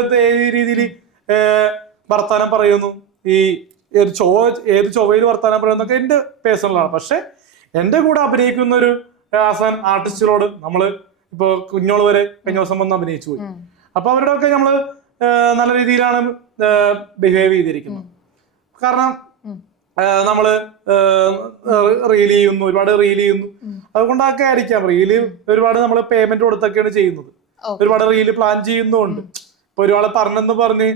ഈ രീതിയിൽ വർത്താനം പറയുന്നു, ഈ ഏത് ചൊവ്വയിൽ വർത്താനം പറയുന്നൊക്കെ എന്റെ പേഴ്സണലാണ്. പക്ഷെ എന്റെ കൂടെ അഭിനയിക്കുന്ന ഒരു ആർട്ടിസ്റ്റുകളോട് നമ്മള് ഇപ്പൊ കുഞ്ഞോള് വരെ കഴിഞ്ഞ ദിവസം വന്ന് അഭിനയിച്ചു പോയി. അപ്പൊ അവരുടെ ഒക്കെ നമ്മള് നല്ല രീതിയിലാണ് ബിഹേവ് ചെയ്തിരിക്കുന്നത്. കാരണം നമ്മള് റീൽ ചെയ്യുന്നു, ഒരുപാട് റീൽ ചെയ്യുന്നു. അതുകൊണ്ടൊക്കെ ആയിരിക്കാം റീല് ഒരുപാട് നമ്മള് പേയ്മെന്റ് കൊടുത്തൊക്കെയാണ് ചെയ്യുന്നത്. ഒരുപാട് റീല് പ്ലാൻ ചെയ്യുന്നുണ്ട്. ഇപ്പൊ ഒരാള് പറഞ്ഞെന്ന് പറഞ്ഞ്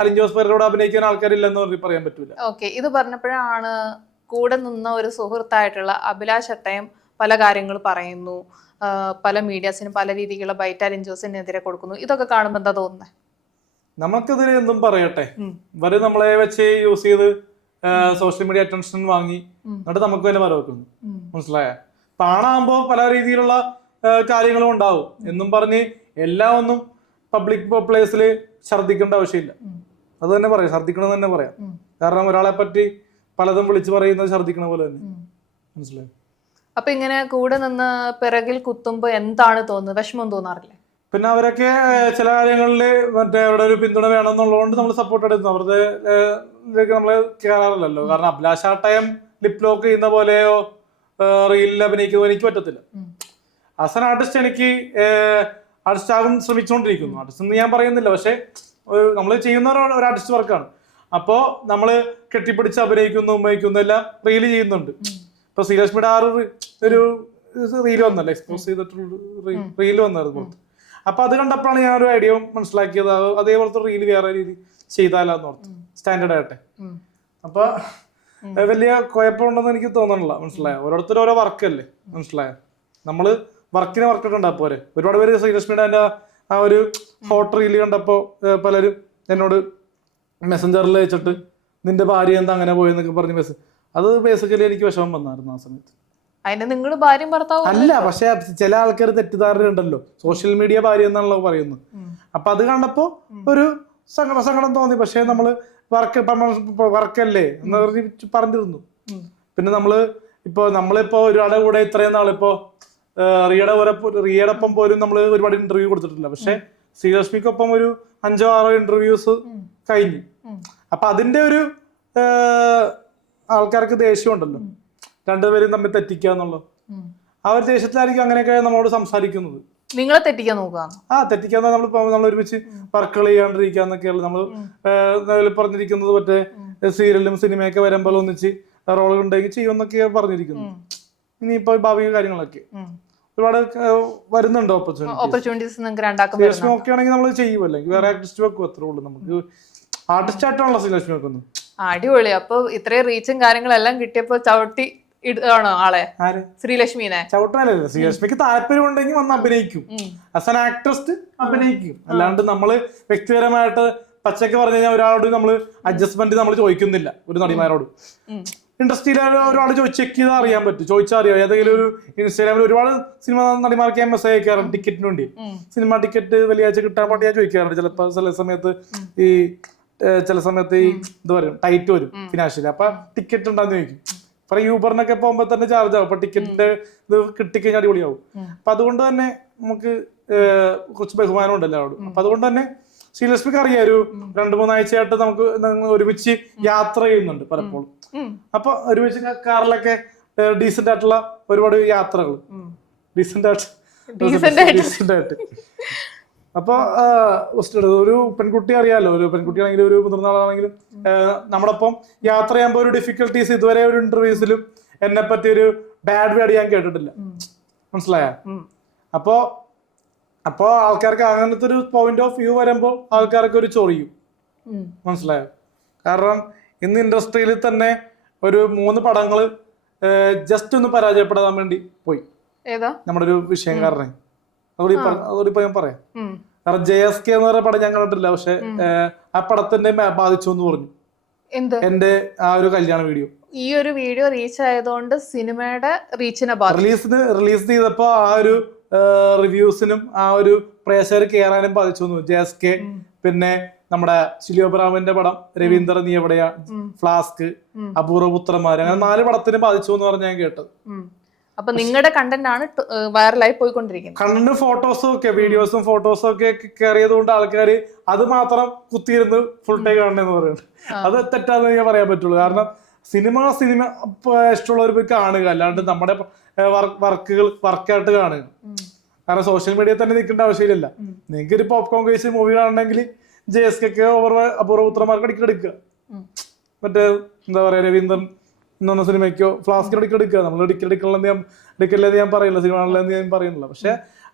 അലിൻ ജോസ് പെരേരയോട് അഭിനയിക്കാൻ ആൾക്കാരില്ലെന്ന് പറയാൻ പറ്റൂല. ഓക്കെ, ഇത് പറഞ്ഞപ്പോഴാണ് കൂടെ നിന്ന ഒരു സുഹൃത്തായിട്ടുള്ള അഭിലാഷ് അട്ടയം പല കാര്യങ്ങൾ പറയുന്നു, പല മീഡിയാസിനും പല രീതിയിലുള്ള ബൈറ്റ് അലിൻ ജോസിനെതിരെ കൊടുക്കുന്നു. ഇതൊക്കെ കാണുമ്പോൾ എന്താ തോന്നുന്നത്? നമുക്കെതിരെ എന്തും പറയട്ടെ, ഇവര് നമ്മളെ വെച്ച് യൂസ് ചെയ്ത് സോഷ്യൽ മീഡിയ അറ്റൻഷൻ വാങ്ങി എന്നിട്ട് നമുക്ക് തന്നെ മറവെക്കുന്നു. മനസ്സിലായ? പാണാകുമ്പോ പല രീതിയിലുള്ള കാര്യങ്ങളും ഉണ്ടാവും എന്നും പറഞ്ഞ് എല്ലാം ഒന്നും പബ്ലിക് പ്ലേസിൽ ഛർദ്ദിക്കേണ്ട ആവശ്യമില്ല. അത് തന്നെ പറയാം, ഛർദ്ദിക്കണമെന്ന് തന്നെ പറയാം. കാരണം ഒരാളെ പറ്റി പലതും വിളിച്ചു പറയുന്നത് ഛർദ്ദിക്കണ പോലെ തന്നെ. മനസ്സിലായി? അപ്പൊ ഇങ്ങനെ കൂടെ നിന്ന് പിറകിൽ കുത്തുമ്പോ എന്താണ് തോന്നുന്നത്? വിഷമം തോന്നാറില്ലേ? പിന്നെ അവരൊക്കെ ചില കാര്യങ്ങളിൽ മറ്റേ അവിടെ ഒരു പിന്തുണ വേണമെന്നുള്ളതുകൊണ്ട് നമ്മൾ സപ്പോർട്ട് എടുക്കുന്നു. അവരുടെ നമ്മള് കയറാറില്ലല്ലോ. കാരണം അഭിലാഷ് ആട്ടയം ലിപ് ലോക്ക് ചെയ്യുന്ന പോലെയോ റീലിൽ അഭിനയിക്കുന്നതോ എനിക്ക് പറ്റത്തില്ല. ആസ് ആൻ ആർട്ടിസ്റ്റ് എനിക്ക് ആർട്ടിസ്റ്റ് ആകും ശ്രമിച്ചുകൊണ്ടിരിക്കുന്നു. ആർട്ടിസ്റ്റ് എന്ന് ഞാൻ പറയുന്നില്ല, പക്ഷെ നമ്മൾ ചെയ്യുന്ന ഒരു ആർട്ടിസ്റ്റ് വർക്കാണ്. അപ്പോ നമ്മള് കെട്ടിപ്പിടിച്ച് അഭിനയിക്കുന്നു, ഉപയോഗിക്കുന്നു, എല്ലാം റീല് ചെയ്യുന്നുണ്ട്. ഇപ്പൊ ശ്രീലക്ഷ്മിയുടെ ഒരു റീല് വന്നല്ലോ, എക്സ്പോസ് ചെയ്തിട്ടുള്ള റീല് വന്നായിരുന്നു. അപ്പൊ അത് കണ്ടപ്പോഴാണ് ഞാൻ ഒരു ഐഡിയ മനസ്സിലാക്കിയത്. അതേപോലത്തെ റീല് വേറെ രീതി ചെയ്താലോന്ന് ഓർത്ത്, സ്റ്റാൻഡേർഡ് ആയിട്ടെ. അപ്പൊ വലിയ കുഴപ്പമുണ്ടെന്ന് എനിക്ക് തോന്നണില്ല. മനസ്സിലായോ? ഓരോരുത്തരും ഓരോ വർക്കല്ലേ. മനസ്സിലായോ? നമ്മള് വർക്കിനെ വർക്കൊക്കെ ഉണ്ടാ പോരെ. ഒരുപാട് പേര് ശ്രീലക്ഷ്മിയുടെ അതിന്റെ ആ ഒരു ഹോട്ട് റീല് കണ്ടപ്പോ പലരും എന്നോട് മെസ്സഞ്ചറിൽ വെച്ചിട്ട് നിന്റെ ഭാര്യ എന്താ അങ്ങനെ പോയെന്നൊക്കെ പറഞ്ഞ് അത് ബേസിക്കലി എനിക്ക് വിഷമം വന്നായിരുന്നു ആ സമയത്ത്. അതിന് നിങ്ങൾ ഭാര്യയും ഭർത്താവും അല്ല, പക്ഷെ ചില ആൾക്കാർ തെറ്റിദ്ധാരണ ഉണ്ടല്ലോ, സോഷ്യൽ മീഡിയ ഭാര്യ എന്നാണല്ലോ പറയുന്നത്. അപ്പൊ അത് കണ്ടപ്പോ ഒരു സങ്കടം തോന്നി. പക്ഷെ നമ്മള് വർക്കല്ലേ എന്ന് പറഞ്ഞിരുന്നു. പിന്നെ നമ്മളിപ്പോ ഒരാളുടെ കൂടെ ഇത്രയും നാളിപ്പോ റിയയോടൊപ്പം പോലും നമ്മൾ ഒരുപാട് ഇന്റർവ്യൂ കൊടുത്തിട്ടില്ല. പക്ഷെ ശ്രീലക്ഷ്മിക്കൊപ്പം ഒരു 5-6 ഇന്റർവ്യൂസ് കഴിഞ്ഞു. അപ്പൊ അതിന്റെ ഒരു ആൾക്കാർക്ക് ദേഷ്യം ഉണ്ടല്ലോ, രണ്ടുപേരും തമ്മിൽ തെറ്റിക്കാന്നുള്ളത്. ആ ഒരു ദേഷ്യത്തിലായിരിക്കും അങ്ങനെയൊക്കെ നമ്മളോട് സംസാരിക്കുന്നത്. നിങ്ങളെ തെറ്റിക്കാൻ നോക്കുക. തെറ്റിക്കാന്ന് നമ്മൾ ഒരുമിച്ച് വർക്കുകൾ ചെയ്യാണ്ടിരിക്കാന്നൊക്കെയാണ് നമ്മൾ പറഞ്ഞിരിക്കുന്നത്. മറ്റേ സീരിയലും സിനിമയൊക്കെ വരുമ്പോൾ ഒന്നിച്ച് റോൾ ഉണ്ടെങ്കിൽ ചെയ്യുമെന്നൊക്കെ പറഞ്ഞിരിക്കുന്നു. ഇനിയിപ്പോ ഭാവി കാര്യങ്ങളൊക്കെ ഒരുപാട് വരുന്നുണ്ട് ഓപ്പർച്യൂണിറ്റീസ്. ശ്രീലക്ഷ്മി ഒക്കെ ആണെങ്കിൽ നമ്മൾ ചെയ്യും, അല്ലെങ്കിൽ വേറെ ആർട്ടിസ്റ്റ് വെക്കും. അത്രേ ഉള്ളൂ. നമുക്ക് ആർട്ടിസ്റ്റ് ആയിട്ടാണല്ലോ ശ്രീലക്ഷ്മി വെക്കുന്നത്. അടിപൊളി. അപ്പൊ ഇത്രയും റീച്ചും കാര്യങ്ങളെല്ലാം കിട്ടിയപ്പോ ചവിട്ടി ഇടാണോ ആളെ? ശ്രീലക്ഷ്മിനെ ചവിട്ടാനല്ല, ശ്രീലക്ഷ്മിക്ക് താല്പര്യം ഉണ്ടെങ്കിൽ വന്ന് അഭിനയിക്കും. ആസ് ആൻ ആക്ട്രസ് അഭിനയിക്കും. അല്ലാണ്ട് നമ്മള് വ്യക്തിപരമായിട്ട് പച്ചക്ക് പറഞ്ഞു കഴിഞ്ഞാൽ ഒരാളോട് നമ്മള് അഡ്ജസ്റ്റ്മെന്റ് നമ്മൾ ചോദിക്കുന്നില്ല. ഒരു നടിമാരോട് ഇൻഡസ്ട്രിയിൽ ഒരാൾ ചെക്ക് ചെയ്താൽ അറിയാൻ പറ്റും, ചോദിച്ചാൽ അറിയാം. ഏതെങ്കിലും ഒരു ഇൻസ്റ്റാഗ്രാമിൽ ഒരുപാട് സിനിമ നടിമാർക്ക് ഞാൻ മെസ്സേജ് അയക്കാറുണ്ട് ടിക്കറ്റിന് വേണ്ടി. സിനിമ ടിക്കറ്റ് വെള്ളിയാഴ്ച കിട്ടാൻ വേണ്ടി ഞാൻ ചോദിക്കാറുണ്ട്. ചില സമയത്ത് ഈ എന്താ പറയും, ടൈറ്റ് വരും ഫിനാൻഷ്യലി. അപ്പൊ ടിക്കറ്റ് ഉണ്ടാന്ന് ചോദിക്കും. ഇപ്പൊ യൂബറിനൊക്കെ പോകുമ്പോ തന്നെ ചാർജ് ആവും. അപ്പൊ ടിക്കറ്റിന്റെ ഇത് കിട്ടിക്കഴിഞ്ഞാൽ അടിപൊളിയാവും. അപ്പൊ അതുകൊണ്ട് തന്നെ നമുക്ക് കുറച്ച് ബഹുമാനം ഉണ്ടല്ലോ അവിടെ. അപ്പൊ അതുകൊണ്ട് തന്നെ ശ്രീലക്ഷ്മിക്ക് അറിയാം, ഒരു 2-3 ആഴ്ചയായിട്ട് നമുക്ക് ഒരുമിച്ച് യാത്ര ചെയ്യുന്നുണ്ട് പലപ്പോഴും. അപ്പൊ ഒരുമിച്ച് കാറിലൊക്കെ ഡീസന്റ് ആയിട്ടുള്ള ഒരുപാട് യാത്രകൾ ഡീസന്റ് ആയിട്ട്. അപ്പൊ ഒരു പെൺകുട്ടി അറിയാലോ, ഒരു പെൺകുട്ടിയാണെങ്കിലും ഒരു മുതിർന്ന ആളാണെങ്കിലും നമ്മുടെ ഒപ്പം യാത്ര ചെയ്യുമ്പോൾ ഒരു ഡിഫിക്കൽട്ടീസ് ഇതുവരെ ഒരു ഇന്റർവ്യൂസിലും എന്നെ പറ്റി ഒരു ബാഡ് വേർഡ് ഞാൻ കേട്ടിട്ടില്ല. മനസ്സിലായ? അപ്പോ ആൾക്കാർക്ക് അങ്ങനത്തെ ഒരു പോയിന്റ് ഓഫ് വ്യൂ വരുമ്പോൾ ആൾക്കാർക്ക് ഒരു ചൊറിയും. മനസ്സിലായോ? കാരണം ഇന്ന് ഇൻഡസ്ട്രിയിൽ തന്നെ ഒരു 3 പടങ്ങള് ജസ്റ്റ് ഒന്ന് പരാജയപ്പെടാൻ വേണ്ടി പോയി. നമ്മുടെ ഒരു വിഷയം കാരണം അതോടിപ്പോ ഞാൻ പറയാം. കാരണം JSK എന്ന് പറയുന്ന പടം ഞാൻ കണ്ടിട്ടില്ല. പക്ഷെ ആ പടത്തിന്റെ ബാധിച്ചു എന്ന് പറഞ്ഞു എന്റെ ആ ഒരു കല്യാണ വീഡിയോ. ഈ ഒരു വീഡിയോ റീച്ച് ആയതുകൊണ്ട് സിനിമയുടെ റീച്ചിനെ റിലീസ് ചെയ്തപ്പോ ആ ഒരു റിവ്യൂസിനും ആ ഒരു പ്രേക്ഷകർ കയറാനും ബാധിച്ചു എന്ന്. JSK, പിന്നെ നമ്മുടെ ശിലിയോബ്രാമിന്റെ പടം രവീന്ദ്ര നീ എവിടെയാ, ഫ്ലാസ്ക്, അപൂർവപുത്രന്മാര്, അങ്ങനെ 4 പടത്തിന് ബാധിച്ചു എന്ന് പറഞ്ഞ് ഞാൻ കേട്ടത്. അപ്പൊ നിങ്ങളുടെ കണ്ടന്റ് ആണ് വൈറലായി പോയിക്കൊണ്ടിരിക്കുന്നത്. കണ്ടന്റ് ഫോട്ടോസും ഒക്കെ, വീഡിയോസും ഫോട്ടോസും ഒക്കെ കയറിയത് കൊണ്ട് ആൾക്കാർ അത് മാത്രം കുത്തിയിരുന്ന് ഫുൾ ടൈം കാണണമെന്ന് പറയുന്നത് അത് തെറ്റാന്ന് ഞാൻ പറയാൻ പറ്റുള്ളൂ. കാരണം സിനിമ ഇഷ്ടമുള്ളവർ കാണുക, അല്ലാണ്ട് നമ്മുടെ വർക്കായിട്ട് കാണുക. കാരണം സോഷ്യൽ മീഡിയയിൽ തന്നെ നിൽക്കേണ്ട ആവശ്യമില്ല. നിങ്ങൾക്ക് ഒരു പോപ്കോൺ കഴിച്ച് മൂവി കാണണമെങ്കിൽ JSK അപൂർവപുത്രന്മാർക്ക് എടുക്കുക. മറ്റേ എന്താ പറയാ, രവീന്ദ്രൻ എന്ന സിനിമയ്ക്കോ ഫ്ലാസ്കിനോ എടുക്കുക. നമ്മൾ എടുക്കില്ലെന്ന് ഞാൻ പറയില്ല, സിനിമ ആണല്ലെന്ന് ഞാൻ പറയുന്നില്ല. പക്ഷെ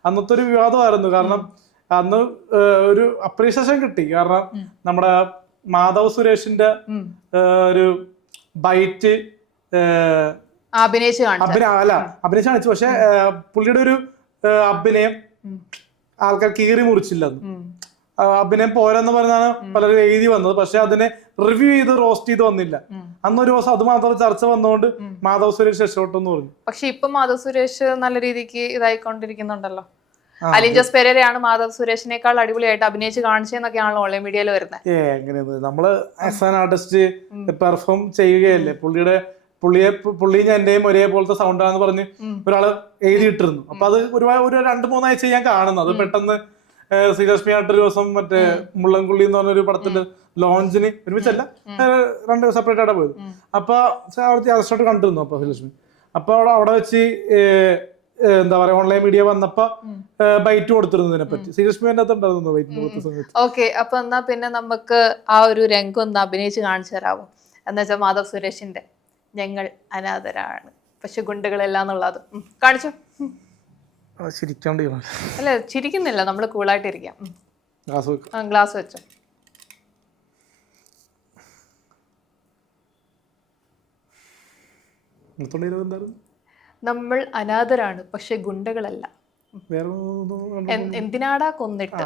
അന്നത്തെ ഒരു വിവാദമായിരുന്നു. കാരണം അന്ന് ഒരു അപ്രീഷിയേഷൻ കിട്ടി. കാരണം നമ്മുടെ മാധവ് സുരേഷിന്റെ ഒരു ബൈറ്റ് അഭിനയിച്ച് കാണിച്ചു. പക്ഷെ പുള്ളിയുടെ ഒരു അഭിനയം ആൾക്കാർ കീറി മുറിച്ചില്ലെന്ന്. അഭിനയം പോരെന്ന് പറഞ്ഞാണ് പലരും എഴുതി വന്നത്. പക്ഷെ അതിനെ റിവ്യൂ ചെയ്ത് റോസ്റ്റ് ചെയ്ത് വന്നില്ല. അന്നൊരു ദിവസം അത് മാത്രം ചർച്ച വന്നുകൊണ്ട് മാധവ് സുരേഷ് രക്ഷപ്പെട്ടെന്ന് പറഞ്ഞു. പക്ഷെ ഇപ്പൊ മാധവ് സുരേഷ് നല്ല രീതിക്ക് ഇതായിക്കൊണ്ടിരിക്കുന്നുണ്ടല്ലോ. അലിൻ ജോസ് പെരേരയാണ് മാധവ് സുരേഷിനേക്കാൾ അടിപൊളിയായിട്ട് അഭിനയിച്ച് കാണിച്ചെന്നൊക്കെയാണല്ലോ ഓൺലൈൻ മീഡിയയിൽ വരുന്നത്. എങ്ങനെയാണ് നമ്മള് ആസ് ആൻ ആർട്ടിസ്റ്റ് പെർഫോം ചെയ്യുകയല്ലേ. പുള്ളി എന്റെയും ഒരേപോലത്തെ സൗണ്ടാന്ന് പറഞ്ഞ് ഒരാള് എഴുതിയിട്ടിരുന്നു. അപ്പൊ അത് ഒരു 2-3 ആഴ്ച ഞാൻ കാണുന്നത്. അത് പെട്ടെന്ന് ശ്രീലക്ഷ്മി ആയിട്ടൊരു ദിവസം മറ്റേ മുള്ളൻകുള്ളി എന്ന് പറഞ്ഞൊരു പടത്തിന്റെ ലോഞ്ചിന് ഒരുമിച്ചല്ല, 2 സെപ്പറേറ്റ് ആയിട്ടാണ് പോയത്. അപ്പൊ അവിടെ കണ്ടിരുന്നു. അപ്പൊ ശ്രീലക്ഷ്മി അപ്പൊ അവിടെ വെച്ച് എന്താ പറയാ ഓൺലൈൻ മീഡിയ വന്നപ്പോ ബൈറ്റ് കൊടുത്തിരുന്നതിനെ പറ്റി ശ്രീലക്ഷ്മി എന്റെ അകത്തുണ്ടായിരുന്നു ബൈറ്റ് കൊടുത്ത സമയത്ത്. ഓക്കെ, അപ്പൊ എന്നാ പിന്നെ നമുക്ക് ആ ഒരു രംഗം ഒന്ന് അഭിനയിച്ച് കാണിച്ചു തരാമോ? എന്ന് വെച്ചാൽ മാധവ് സുരേഷിന്റെ ഞങ്ങൾ അനാഥരാണ് പക്ഷെ ഗുണ്ടകളെല്ലാം എന്നുള്ളത് കാണിച്ചു. അല്ല ചിരിക്കുന്നില്ല, നമ്മള് കൂളായിട്ടിരിക്കാം. ഗ്ലാസ് വെച്ചോ. നമ്മൾ അനാഥരാണ് പക്ഷെ ഗുണ്ടകളല്ല. വേറെ എന്തിനാടാ കൊന്നിട്ട്?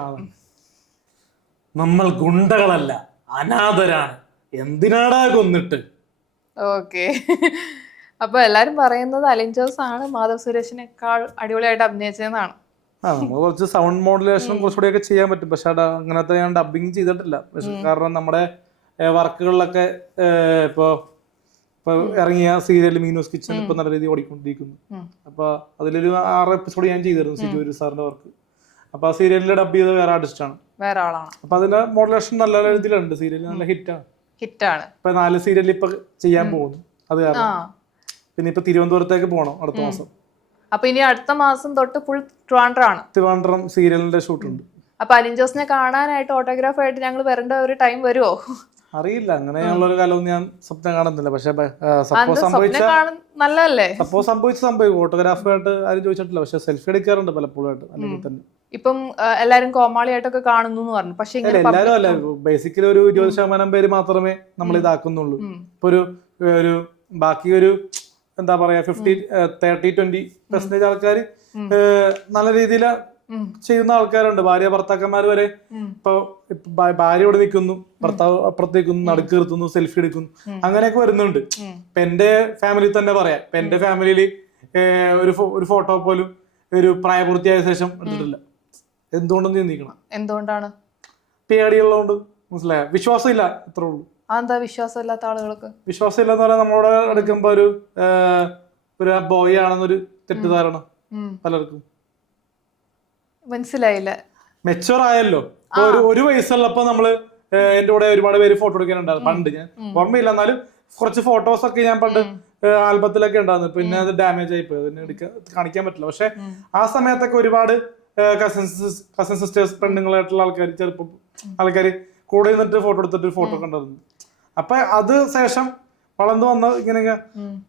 നമ്മൾ ഗുണ്ടകളല്ല, അനാഥരാണ്, എന്തിനാടാ കൊന്നിട്ട്. ഓക്കെ. അപ്പൊ എല്ലാരും പറയുന്നത് അലിൻ ജോസ് ആണ് മാധവ് സുരേഷിനേക്കാൾ അടിപൊളിയായിട്ട് അഭിനയിച്ചതെന്നാണ്. നമ്മൾ കുറച്ച് സൗണ്ട് മോഡുലേഷനും കുറച്ചുകൂടിയൊക്കെ ചെയ്യാൻ പറ്റും, പക്ഷെ അങ്ങനത്തെ ഞാൻ ഡബിങ് ചെയ്തിട്ടില്ല. പക്ഷെ കാരണം നമ്മുടെ വർക്കുകളിലൊക്കെ ഇപ്പൊ ഇറങ്ങിയ സീരിയൽ മീനൂസ് കിച്ചൺ ഇപ്പൊ നല്ല രീതിയിൽ ഓടിക്കൊണ്ടിരിക്കുന്നു. അപ്പൊ അതിലൊരു 6 എപ്പിസോഡ് ഞാൻ ചെയ്തിരുന്നു സിജു സാറിന്റെ വർക്ക്. അപ്പൊ ആ സീരിയലിൽ ഡബ് ചെയ്ത് വേറെ ആർട്ടിസ്റ്റ് ആണ്, വേറെ ആളാണ്. അപ്പൊ അതിന്റെ മോഡുലേഷൻ നല്ല രീതിയിലുണ്ട്. സീരിയൽ നല്ല ഹിറ്റാണ്. ഇപ്പൊ 4 സീരിയൽ ഇപ്പൊ ചെയ്യാൻ പോകുന്നു. അത് കാരണം പിന്നെ ഇപ്പൊ തിരുവനന്തപുരത്തേക്ക് പോകണം അടുത്ത മാസം. അപ്പൊ ഇനി അടുത്ത മാസം തൊട്ട് ഫുൾ ട്രിവാൻഡ്രം സീരിയലിന്റെ ഷൂട്ട് ഉണ്ട്. അപ്പൊ അലിൻ ജോസിനെ കാണാനായിട്ട് ഓട്ടോഗ്രാഫ് ആയിട്ട് ഞങ്ങൾ വരേണ്ട ഒരു ടൈം വരുമോ? അറിയില്ല, അങ്ങനെയുള്ള ഒരു കാലവും ഞാൻ സ്വപ്നം കാണുന്നില്ല. പക്ഷെ സപ്പോസ് സംഭവിക്കും. ഓട്ടോഗ്രാഫായിട്ട് ആരും ചോദിച്ചിട്ടില്ല, പക്ഷെ സെൽഫി എടുക്കാറുണ്ട് പലപ്പോഴായിട്ട്. അല്ലെങ്കിൽ തന്നെ ഇപ്പം എല്ലാരും കോമാളിയായിട്ടൊക്കെ കാണുന്നു എന്ന് പറഞ്ഞു. പക്ഷെ എല്ലാരും അല്ല, ബേസിക്കലി ഒരു 20% പേര് മാത്രമേ നമ്മൾ ഇതാക്കുന്നുള്ളൂ. ഇപ്പൊ ഒരു ബാക്കി ഒരു എന്താ പറയാ 30-20% ആൾക്കാർ നല്ല രീതിയിൽ ചെയ്യുന്ന ആൾക്കാരുണ്ട്. ഭാര്യ ഭർത്താക്കന്മാർ വരെ ഇപ്പൊ ഭാര്യ ഇവിടെ നിൽക്കുന്നു, ഭർത്താവ് അപ്പുറത്ത് നിൽക്കുന്നു, നടുക്ക് നിർത്തുന്നു, സെൽഫി എടുക്കുന്നു, അങ്ങനെയൊക്കെ വരുന്നുണ്ട്. ഇപ്പൊ എന്റെ ഫാമിലി തന്നെ പറയാം, ഇപ്പൊ എന്റെ ഫാമിലിയിൽ ഒരു ഫോട്ടോ പോലും ഒരു പ്രായപൂർത്തിയായ ശേഷം എടുത്തിട്ടില്ല. എന്തുകൊണ്ടെന്ന് ചിന്തിക്കണം. എന്തുകൊണ്ടാണ്? പേടിയുള്ളതുകൊണ്ട്. മനസ്സിലായ? വിശ്വാസം ഇല്ല, അത്രേ ഉള്ളൂ. എന്താ വിശ്വാസം ഇല്ലാത്ത ആളുകൾക്ക്? വിശ്വാസം ഇല്ലെന്ന് പറയാൻ നമ്മളോട് എടുക്കുമ്പോ ഒരു ബോയ് ആണെന്നൊരു തെറ്റിദ്ധാരണ പലർക്കും. മനസ്സിലായില്ല. മെച്ചുവർ ആയല്ലോ. ഒരു വയസ്സുള്ളപ്പോ നമ്മള് എന്റെ കൂടെ ഒരുപാട് പേര് ഫോട്ടോ എടുക്കാനുണ്ടായിരുന്നു പണ്ട്. ഞാൻ ഓർമ്മയില്ല, എന്നാലും കുറച്ച് ഫോട്ടോസ് ഒക്കെ ഞാൻ പണ്ട് ആൽബത്തിലൊക്കെ ഉണ്ടായിരുന്നു. പിന്നെ അത് ഡാമേജ് ആയിപ്പോയി, അതിന് കാണിക്കാൻ പറ്റില്ല. പക്ഷെ ആ സമയത്തൊക്കെ ഒരുപാട് കസിൻ സിസ്റ്റേഴ്സ് പെണ്ണുങ്ങളായിട്ടുള്ള ആൾക്കാർ, ചെറുപ്പം ആൾക്കാർ കൂടെ നിന്നിട്ട് ഫോട്ടോ എടുത്തിട്ട് ഫോട്ടോ കണ്ടായിരുന്നു. അപ്പൊ അത് ശേഷം വളർന്നു വന്ന് ഇങ്ങനെ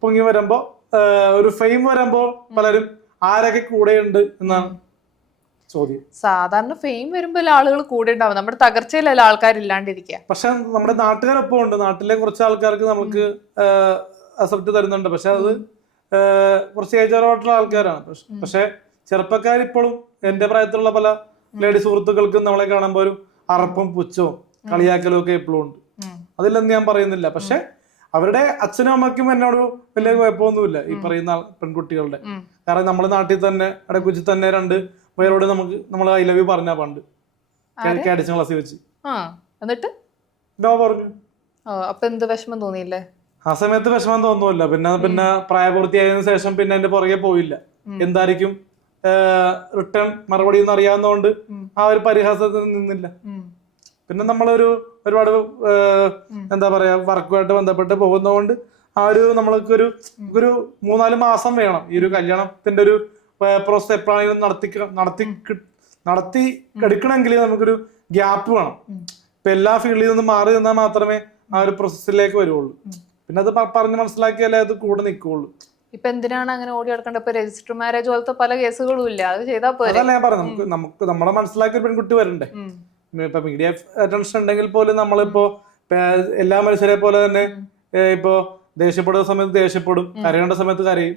പൊങ്ങി വരുമ്പോ ഒരു ഫെയിം വരുമ്പോ പലരും ആരൊക്കെ കൂടെയുണ്ട് എന്നാണ് ചോദ്യം. സാധാരണ ഫെയിം വരുമ്പോ ആളുകൾ കൂടെ ഉണ്ടാവും, നമ്മുടെ തകർച്ചയിലല്ല ആൾക്കാരില്ലാണ്ടിരിക്കുക. പക്ഷെ നമ്മുടെ നാട്ടുകാരൊപ്പം ഉണ്ട്. നാട്ടിലെ കുറച്ച് ആൾക്കാർക്ക് നമുക്ക് അസെപ്റ്റ് തരുന്നുണ്ട്. പക്ഷെ അത് കുറച്ച് ഏജായിട്ടുള്ള ആൾക്കാരാണ്. പക്ഷെ ചെറുപ്പക്കാർ ഇപ്പോഴും എന്റെ പ്രായത്തിലുള്ള പല ലേഡി സുഹൃത്തുക്കൾക്കും നമ്മളെ കാണുമ്പോൾ ഒരു അറപ്പും പുച്ഛവും കളിയാക്കലും ഒക്കെ എപ്പോഴും ഉണ്ട്. അതില്ലെന്ന് ഞാൻ പറയുന്നില്ല. പക്ഷെ അവരുടെ അച്ഛനും അമ്മയ്ക്കും എന്നോട് വലിയ കുഴപ്പമൊന്നുമില്ല, ഈ പറയുന്ന പെൺകുട്ടികളുടെ. കാരണം നമ്മുടെ നാട്ടിൽ തന്നെ ഇടക്കുച്ചി തന്നെ 2 പേരോട് നമ്മൾ ഐ ലവ് യു പറഞ്ഞ പണ്ട് അടിച്ച ക്ലാസ്സിൽ വെച്ച്. എന്നിട്ട് പറഞ്ഞു. അപ്പൊ എന്ത് വിഷമം തോന്നിയില്ലേ? ആ സമയത്ത് വിഷമം തോന്നുന്നില്ല. പിന്നെ പ്രായപൂർത്തിയായതിനു ശേഷം പിന്നെ എന്റെ പുറകെ പോയില്ല. എന്തായിരിക്കും റിട്ടേൺ മറുപടി എന്ന് അറിയാവുന്നതുകൊണ്ട് ആ ഒരു പരിഹാസത്തിൽ നിന്നില്ല. പിന്നെ നമ്മളൊരു ഒരുപാട് എന്താ പറയാ വർക്കുമായിട്ട് ബന്ധപ്പെട്ട് പോകുന്നതുകൊണ്ട് ആ ഒരു നമ്മൾക്കൊരു 3-4 മാസം വേണം ഈ ഒരു കല്യാണത്തിന്റെ ഒരു പ്രോസസ് എപ്പോഴാണെങ്കിലും നടത്തി എടുക്കണമെങ്കിൽ നമുക്കൊരു ഗ്യാപ്പ് വേണം. ഇപ്പൊ എല്ലാ ഫീൽഡിൽ നിന്നും മാറി നിന്നാൽ മാത്രമേ ആ ഒരു പ്രോസസ്സിലേക്ക് വരുള്ളൂ. പിന്നെ അത് പറഞ്ഞ് മനസ്സിലാക്കിയാലേ അത് കൂടെ നിൽക്കുള്ളൂ. ഇപ്പൊ എന്തിനാണ് അങ്ങനെ ഓടി നടക്കേണ്ടത്? ഇപ്പൊ രജിസ്റ്റർ മാരേജ് പോലത്തെ പല കേസുകളും ഇല്ല, അത് ചെയ്താൽ പോരെ. അതല്ല ഞാൻ പറഞ്ഞു, നമുക്ക് നമ്മളെ മനസ്സിലാക്കിയ ഒരു പെൺകുട്ടി വരണ്ടേ. ഇപ്പൊ മീഡിയ അറ്റൻഷൻ ഉണ്ടെങ്കിൽ പോലും നമ്മളിപ്പോ എല്ലാ മനുഷ്യരെ പോലെ തന്നെ ഇപ്പോ ദേഷ്യപ്പെടുന്ന സമയത്ത് ദേഷ്യപ്പെടും, കരയേണ്ട സമയത്ത് കരയും,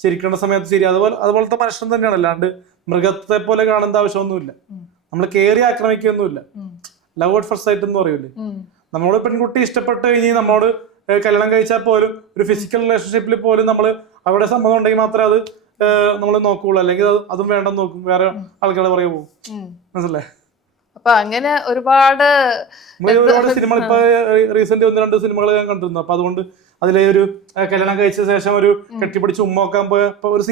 ചിരിക്കേണ്ട സമയത്ത് ചിരി. അതുപോലത്തെ മനുഷ്യൻ തന്നെയാണ്. അല്ലാണ്ട് മൃഗത്തെ പോലെ കാണേണ്ട ആവശ്യമൊന്നുമില്ല. നമ്മൾ കയറി ആക്രമിക്കൊന്നുമില്ല. ലവ് അറ്റ് ഫസ്റ്റ് സൈറ്റ് എന്ന് പറയൂലേ. നമ്മളോട് പെൺകുട്ടി ഇഷ്ടപ്പെട്ട് കഴിഞ്ഞ് നമ്മളോട് കല്യാണം കഴിച്ചാൽ പോലും ഒരു ഫിസിക്കൽ റിലേഷൻഷിപ്പിൽ പോലും നമ്മൾ അവിടെ സമ്മതം ഉണ്ടെങ്കിൽ മാത്രമേ അത് നമ്മൾ നോക്കുള്ളൂ. അല്ലെങ്കിൽ അതും വേണ്ടെന്ന് നോക്കും, വേറെ ആൾക്കാരുടെ പുറകെ പോകും. മനസ്സിലേ? അപ്പൊ അങ്ങനെ ഒരുപാട് സിനിമകൾ ഇപ്പൊ റീസെന്റ് 1-2 സിനിമകൾ ഞാൻ കണ്ടിരുന്നു. അപ്പൊ അതുകൊണ്ട് അതിലെ ഒരു കല്യാണം കഴിച്ച ശേഷം ഒരു കെട്ടിപ്പിടിച്ച് ഉമ്മോക്കാൻ പോയ ഒരു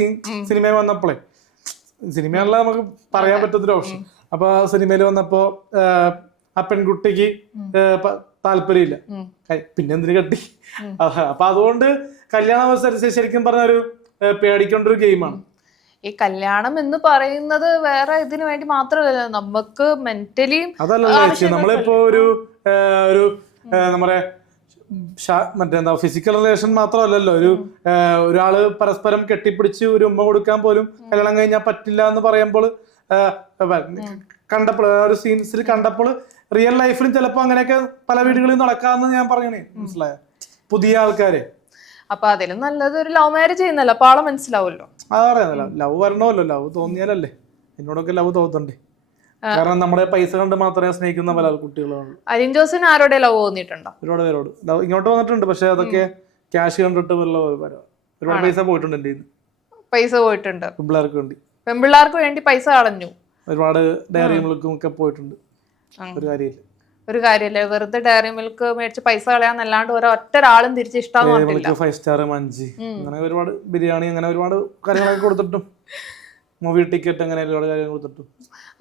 സിനിമ വന്നപ്പോഴേ, സിനിമയല്ല നമുക്ക് പറയാൻ പറ്റുന്നൊരു ഓപ്ഷൻ. അപ്പൊ സിനിമയിൽ വന്നപ്പോ ആ പെൺകുട്ടിക്ക് താല്പര്യമില്ല, പിന്നെ എന്തിനു കെട്ടി. അപ്പൊ അതുകൊണ്ട് കല്യാണം ശരിക്കും പറഞ്ഞ ഒരു പേടിക്കേണ്ട ഒരു ഗെയിമാണ് ഈ കല്യാണം എന്ന് പറയുന്നത്. വേറെ ഇതിനു വേണ്ടി മാത്രമല്ല, നമുക്ക് മെന്റലി അതല്ലല്ലോ ചേച്ചി. നമ്മളിപ്പോ ഒരു നമ്മുടെ മറ്റേന്താ ഫിസിക്കൽ റിലേഷൻ മാത്രമല്ലല്ലോ. ഒരാള് പരസ്പരം കെട്ടിപ്പിടിച്ച് ഒരു ഉമ്മ കൊടുക്കാൻ പോലും കല്യാണം കഴിഞ്ഞാൽ പറ്റില്ല എന്ന് പറയുമ്പോൾ കണ്ടപ്പോൾ ഒരു സീൻസിൽ കണ്ടപ്പോൾ റിയൽ ലൈഫിലും ചിലപ്പോ അങ്ങനെയൊക്കെ പല വീടുകളിൽ നടക്കാമെന്ന് ഞാൻ പറയണേ. മനസ്സിലായ? പുതിയ ആൾക്കാരെ അപ്പൊ അതിലും നല്ലത് ഒരു ലവ് മാരേജ് ചെയ്യുന്നല്ലോ, അപ്പൊ ആളെ മനസ്സിലാവുമല്ലോ. അതറിയാമല്ലോ, ലവ് വരണമല്ലോ, ലവ് തോന്നിയാലല്ലേ. എന്നോടൊക്കെ ലവ് തോന്നണ്ടേ? കാരണം നമ്മുടെ പൈസ കണ്ട് മാത്രമേ സ്നേഹിക്കുന്ന പല കുട്ടികളാണ്. അലിൻ ജോസിന് ആരോടെ ലവ് തോന്നിയിട്ടുണ്ടോ? ഒരുപാട് പേരോട് ലവ് ഇങ്ങോട്ട് വന്നിട്ടുണ്ട്, പക്ഷെ അതൊക്കെ ക്യാഷ് കണ്ടിട്ട് ഒരുപാട് പൈസ പോയിട്ടുണ്ട് എന്റെ കയ്യിന്ന്. പൈസ പോയിട്ടുണ്ട് പിള്ളേർക്ക് വേണ്ടി, പെൺപിള്ളേർക്ക് വേണ്ടി പൈസ കളഞ്ഞു. ഒരുപാട് ഡയറി മിൽക്കും ഒക്കെ പോയിട്ടുണ്ട്. ഒരു കാര്യമില്ല, വെറുതെ ഡയറി മിൽക്ക് മേടിച്ച് പൈസ കളയാന്നല്ലാണ്ട് ഒരൊറ്റ ഒരാളും തിരിച്ച് ഇഷ്ടമാണെന്നില്ല. 5 സ്റ്റാർ മഞ്ചി അങ്ങനെ ഒരുപാട് ബിരിയാണി അങ്ങനെ ഒരുപാട് കാര്യങ്ങളൊക്കെ കൊടുത്തിട്ടും മൂവി ടിക്കറ്റ് അങ്ങനെ ഒരുപാട് കാര്യങ്ങൾ കൊടുത്തിട്ടും.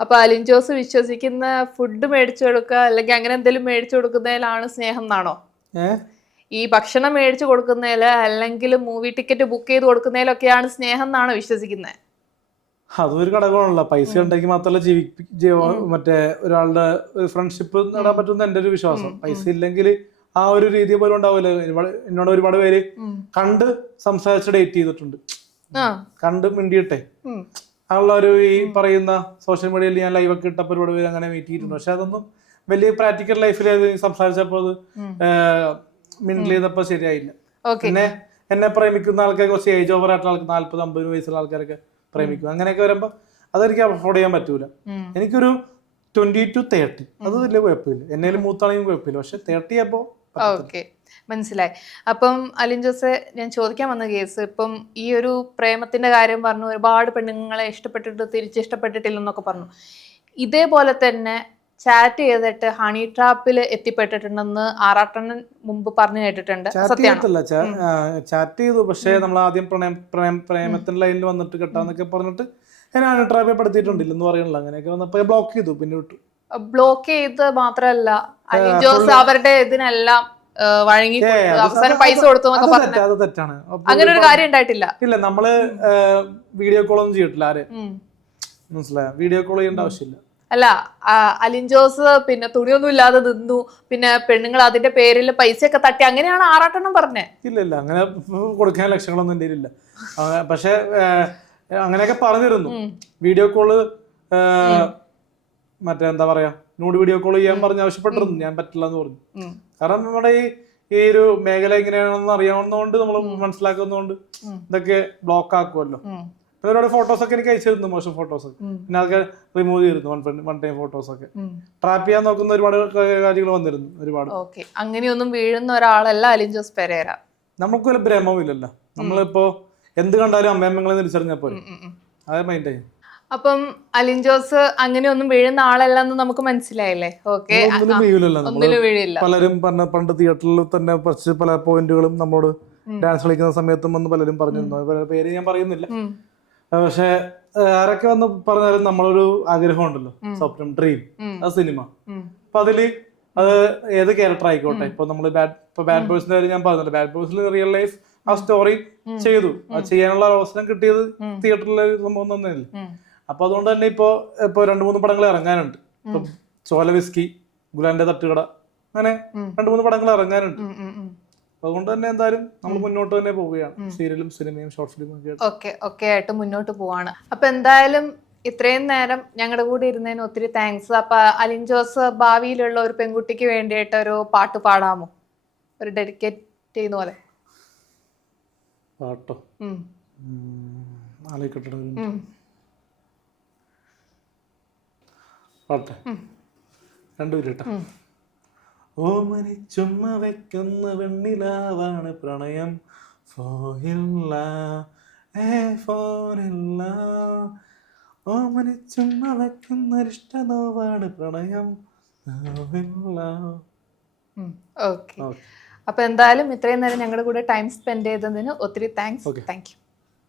അപ്പൊ അലിൻ ജോസ് വിശ്വസിക്കുന്ന ഫുഡ് മേടിച്ചു കൊടുക്കുക അല്ലെങ്കിൽ അങ്ങനെ എന്തെങ്കിലും മേടിച്ചു കൊടുക്കുന്നതിലാണ് സ്നേഹം എന്നാണോ? ഈ ഭക്ഷണം മേടിച്ചു കൊടുക്കുന്നതില് അല്ലെങ്കിൽ മൂവി ടിക്കറ്റ് ബുക്ക് ചെയ്ത് കൊടുക്കുന്നതിലൊക്കെയാണ് സ്നേഹം എന്നാണ് വിശ്വസിക്കുന്നത്? അതൊരു ഘടകമാണല്ലോ. പൈസ ഉണ്ടെങ്കിൽ മാത്രമല്ല മറ്റേ ഒരാളുടെ ഫ്രണ്ട്ഷിപ്പ് നേടാൻ പറ്റുന്ന എന്റെ ഒരു വിശ്വാസം. പൈസ ഇല്ലെങ്കിൽ ആ ഒരു രീതി പോലും ഉണ്ടാവില്ല. എന്നോട് ഒരുപാട് പേര് കണ്ട് സംസാരിച്ച് ഡേറ്റ് ചെയ്തിട്ടുണ്ട്. കണ്ട് മിണ്ടിയിട്ടെ ഉള്ള ഒരു ഈ പറയുന്ന സോഷ്യൽ മീഡിയയിൽ ഞാൻ ലൈവ് ഒക്കെ ഇട്ടപ്പോൾ ഒരുപാട് പേര് അങ്ങനെ മീറ്റ് ചെയ്തിട്ടുണ്ട്. പക്ഷെ അതൊന്നും വലിയ പ്രാക്ടിക്കൽ ലൈഫിൽ സംസാരിച്ചപ്പോൾ അത് മിണ്ടിൽ ചെയ്തപ്പോ ശരിയായില്ല. പിന്നെ എന്നെ പ്രേമിക്കുന്ന ആൾക്കാർ കുറച്ച് ഏജ് ഓവർ ആയിട്ടുള്ള ആൾക്ക് 40-50 വയസ്സുള്ള ആൾക്കാരൊക്കെ പ്രേമിക്കും. അങ്ങനെയൊക്കെ വരുമ്പോ അതെനിക്ക് അഫോർഡ് ചെയ്യാൻ പറ്റൂല. എനിക്കൊരു 20 to 30 അത് വലിയ കുഴപ്പമില്ല. എന്നേലും മൂത്താണെങ്കിൽ കുഴപ്പമില്ല. പക്ഷെ 30 ആയപ്പോ ഓക്കെ, മനസ്സിലായി. അപ്പം അലിൻ ജോസ്, ഞാൻ ചോദിക്കാൻ വന്ന കേസ്, ഇപ്പം ഈ ഒരു പ്രേമത്തിന്റെ കാര്യം പറഞ്ഞു, ഒരുപാട് പെണ്ണുങ്ങളെ ഇഷ്ടപ്പെട്ടിട്ട് തിരിച്ചിഷ്ടപ്പെട്ടിട്ടില്ലെന്നൊക്കെ പറഞ്ഞു. ഇതേപോലെ തന്നെ ചാറ്റ് ചെയ്തിട്ട് ഹണി ട്രാപ്പിൽ എത്തിപ്പെട്ടിട്ടുണ്ടെന്ന് ആറാട്ടണ്ണൻ മുമ്പ് പറഞ്ഞു കേട്ടിട്ടുണ്ട്. ചാറ്റ് ചെയ്തു, പക്ഷെ നമ്മൾ ആദ്യം പ്രേമത്തിന്റെ ലൈനിൽ വന്നിട്ട് കെട്ടാന്നൊക്കെ പറഞ്ഞിട്ട് ഞാൻ ഹണി ട്രാപ്പിൽ പെടുത്തിയിട്ടുണ്ടില്ലെന്ന് പറയണില്ല. അങ്ങനെയൊക്കെ വന്നപ്പോ ബ്ലോക്ക് ചെയ്തു. പിന്നെ വിട്ടു. ബ്ലോക്ക് ചെയ്ത് മാത്രല്ല, അലിൻ ജോസ് അവരുടെ ഇതിനെല്ലാം വഴങ്ങി അവസാനം പൈസ കൊടുത്തു എന്നൊക്കെ പറഞ്ഞു. അത് തെറ്റാണ്. അങ്ങനെ ഒരു കാര്യം ഉണ്ടായിട്ടില്ല. ഇല്ല, നമ്മള് വീഡിയോ കോൾ ഒന്നും ചെയ്തിട്ടില്ല. ആരെ മനസ്സിലായ? വീഡിയോ കോൾ ചെയ്യേണ്ട ആവശ്യമില്ല. അല്ല, അലിൻ ജോസ് പിന്നെ തുണിയൊന്നും ഇല്ലാതെ നിന്നു, പിന്നെ പെണ്ണുങ്ങൾ അതിന്റെ പേരിൽ പൈസയൊക്കെ തട്ടി, അങ്ങനെയാണ് ആറാട്ടെണ്ണം പറഞ്ഞേ. ഇല്ല, അങ്ങനെ കൊടുക്കാൻ ലക്ഷ്യങ്ങളൊന്നും എന്റെ ഇല്ല. പക്ഷെ അങ്ങനെയൊക്കെ പറഞ്ഞിരുന്നു. വീഡിയോ കോള് മറ്റേ എന്താ പറയാ, നൂഡ് വീഡിയോ കോൾ ചെയ്യാൻ പറഞ്ഞ് ആവശ്യപ്പെട്ടിരുന്നു. ഞാൻ പറ്റില്ല എന്ന് പറഞ്ഞു. കാരണം നമ്മുടെ ഈ ഒരു മേഖല എങ്ങനെയാണെന്ന് അറിയാവുന്നതുകൊണ്ട്, നമ്മൾ മനസ്സിലാക്കുന്നതുകൊണ്ട് ഇതൊക്കെ ബ്ലോക്ക് ആക്കുമല്ലോ. ഒരുപാട് ഫോട്ടോസ് ഒക്കെ എനിക്ക് അയച്ചിരുന്നു, മോശം ഫോട്ടോസ്. പിന്നെ അതൊക്കെ റിമൂവ് ചെയ്തിരുന്നു. വൺ ടൈം ഫോട്ടോസ് ഒക്കെ ട്രാപ്പ് ചെയ്യാൻ നോക്കുന്ന ഒരുപാട് കാര്യങ്ങൾ വന്നിരുന്നു. ഒരുപാട് അങ്ങനെയൊന്നും വീഴുന്ന ഒരാളല്ല അലിൻ ജോസ് പെരേര. നമുക്ക് ഒരു ഭ്രമമില്ലല്ലോ. നമ്മളിപ്പോ എന്ത് കണ്ടാലും അമ്മയമ്മങ്ങളെ തിരിച്ചറിഞ്ഞാൽ പോലെ അതേ മൈൻഡ്. അപ്പം അലിൻ ജോസ് അങ്ങനെയൊന്നും വീഴുന്ന ആളല്ലെന്ന് നമുക്ക് മനസ്സിലായില്ലേ? ഓക്കെ, പലരും പണ്ട് തിയേറ്ററിൽ തന്നെ കുറച്ച് പല പോയിന്റുകളും നമ്മോട് ഡാൻസ് കളിക്കുന്ന സമയത്തും വന്ന് പലരും പറഞ്ഞിരുന്നു. പേര് ഞാൻ പറയുന്നില്ല. പക്ഷെ ആരൊക്കെ വന്ന് പറഞ്ഞാലും നമ്മളൊരു ആഗ്രഹം ഉണ്ടല്ലോ, സ്വപ്നം, ഡ്രീം, ആ സിനിമ. അപ്പൊ അതില് അത് ഏത് ക്യാരക്ടർ ആയിക്കോട്ടെ. ഇപ്പൊ നമ്മള് ബാഡ് ബോയ്സിന്റെ കാര്യം ഞാൻ പറഞ്ഞല്ലോ. ബാഡ് ബോയ്സിൽ റിയൽ ലൈഫ് ആ സ്റ്റോറി ചെയ്തു. അത് ചെയ്യാനുള്ള അവസരം കിട്ടിയത് തിയേറ്ററിലെ സംഭവം തന്നെയല്ലേ. അപ്പൊ അതുകൊണ്ട് തന്നെ ഇപ്പൊ 2-3 പടങ്ങൾ ഇറങ്ങാനുണ്ട്. ഇപ്പൊ ചോല വിസ്കി, ഗുലാന്റെ തട്ടുകട, അങ്ങനെ 2-3 പടങ്ങൾ ഇറങ്ങാനുണ്ട്. അതുകൊണ്ട് തന്നെ എന്തായാലും നമ്മൾ മുന്നോട്ട് തന്നെ പോവുകയാണ്. സീരിയലും സിനിമയും ഷോർട്ട് ഫിലിമും ഒക്കെ ആയിട്ട് മുന്നോട്ട് പോവാണ്. അപ്പൊ എന്തായാലും ഇത്രയും നേരം ഞങ്ങളുടെ കൂടെ ഇരുന്നതിന് ഒത്തിരി താങ്ക്സ്. അപ്പൊ അലിൻ ജോസ് ഭാവിയിലുള്ള ഒരു പെൺകുട്ടിക്ക് വേണ്ടിയിട്ട് ഒരു പാട്ട് പാടാമോ? ഒരു ഡെഡിക്കേറ്റ് ചെയ്യുന്ന പോലെ. പാട്ടോ? പാട്ടെ, രണ്ടുപേരും. ഓമനി ചുമ്മ വെക്കുന്ന വെണ്ണിലാവാണ് പ്രണയം, ഓമനി ചുമ്മ വെക്കുന്ന ഇഷ്ടനോവാണ് പ്രണയം. ഓക്കെ, അപ്പൊ എന്തായാലും ഇത്രയും നേരം ഞങ്ങളുടെ കൂടെ ടൈം സ്പെൻഡ് ചെയ്തതിന് ഒത്തിരി താങ്ക്സ്. Thank you.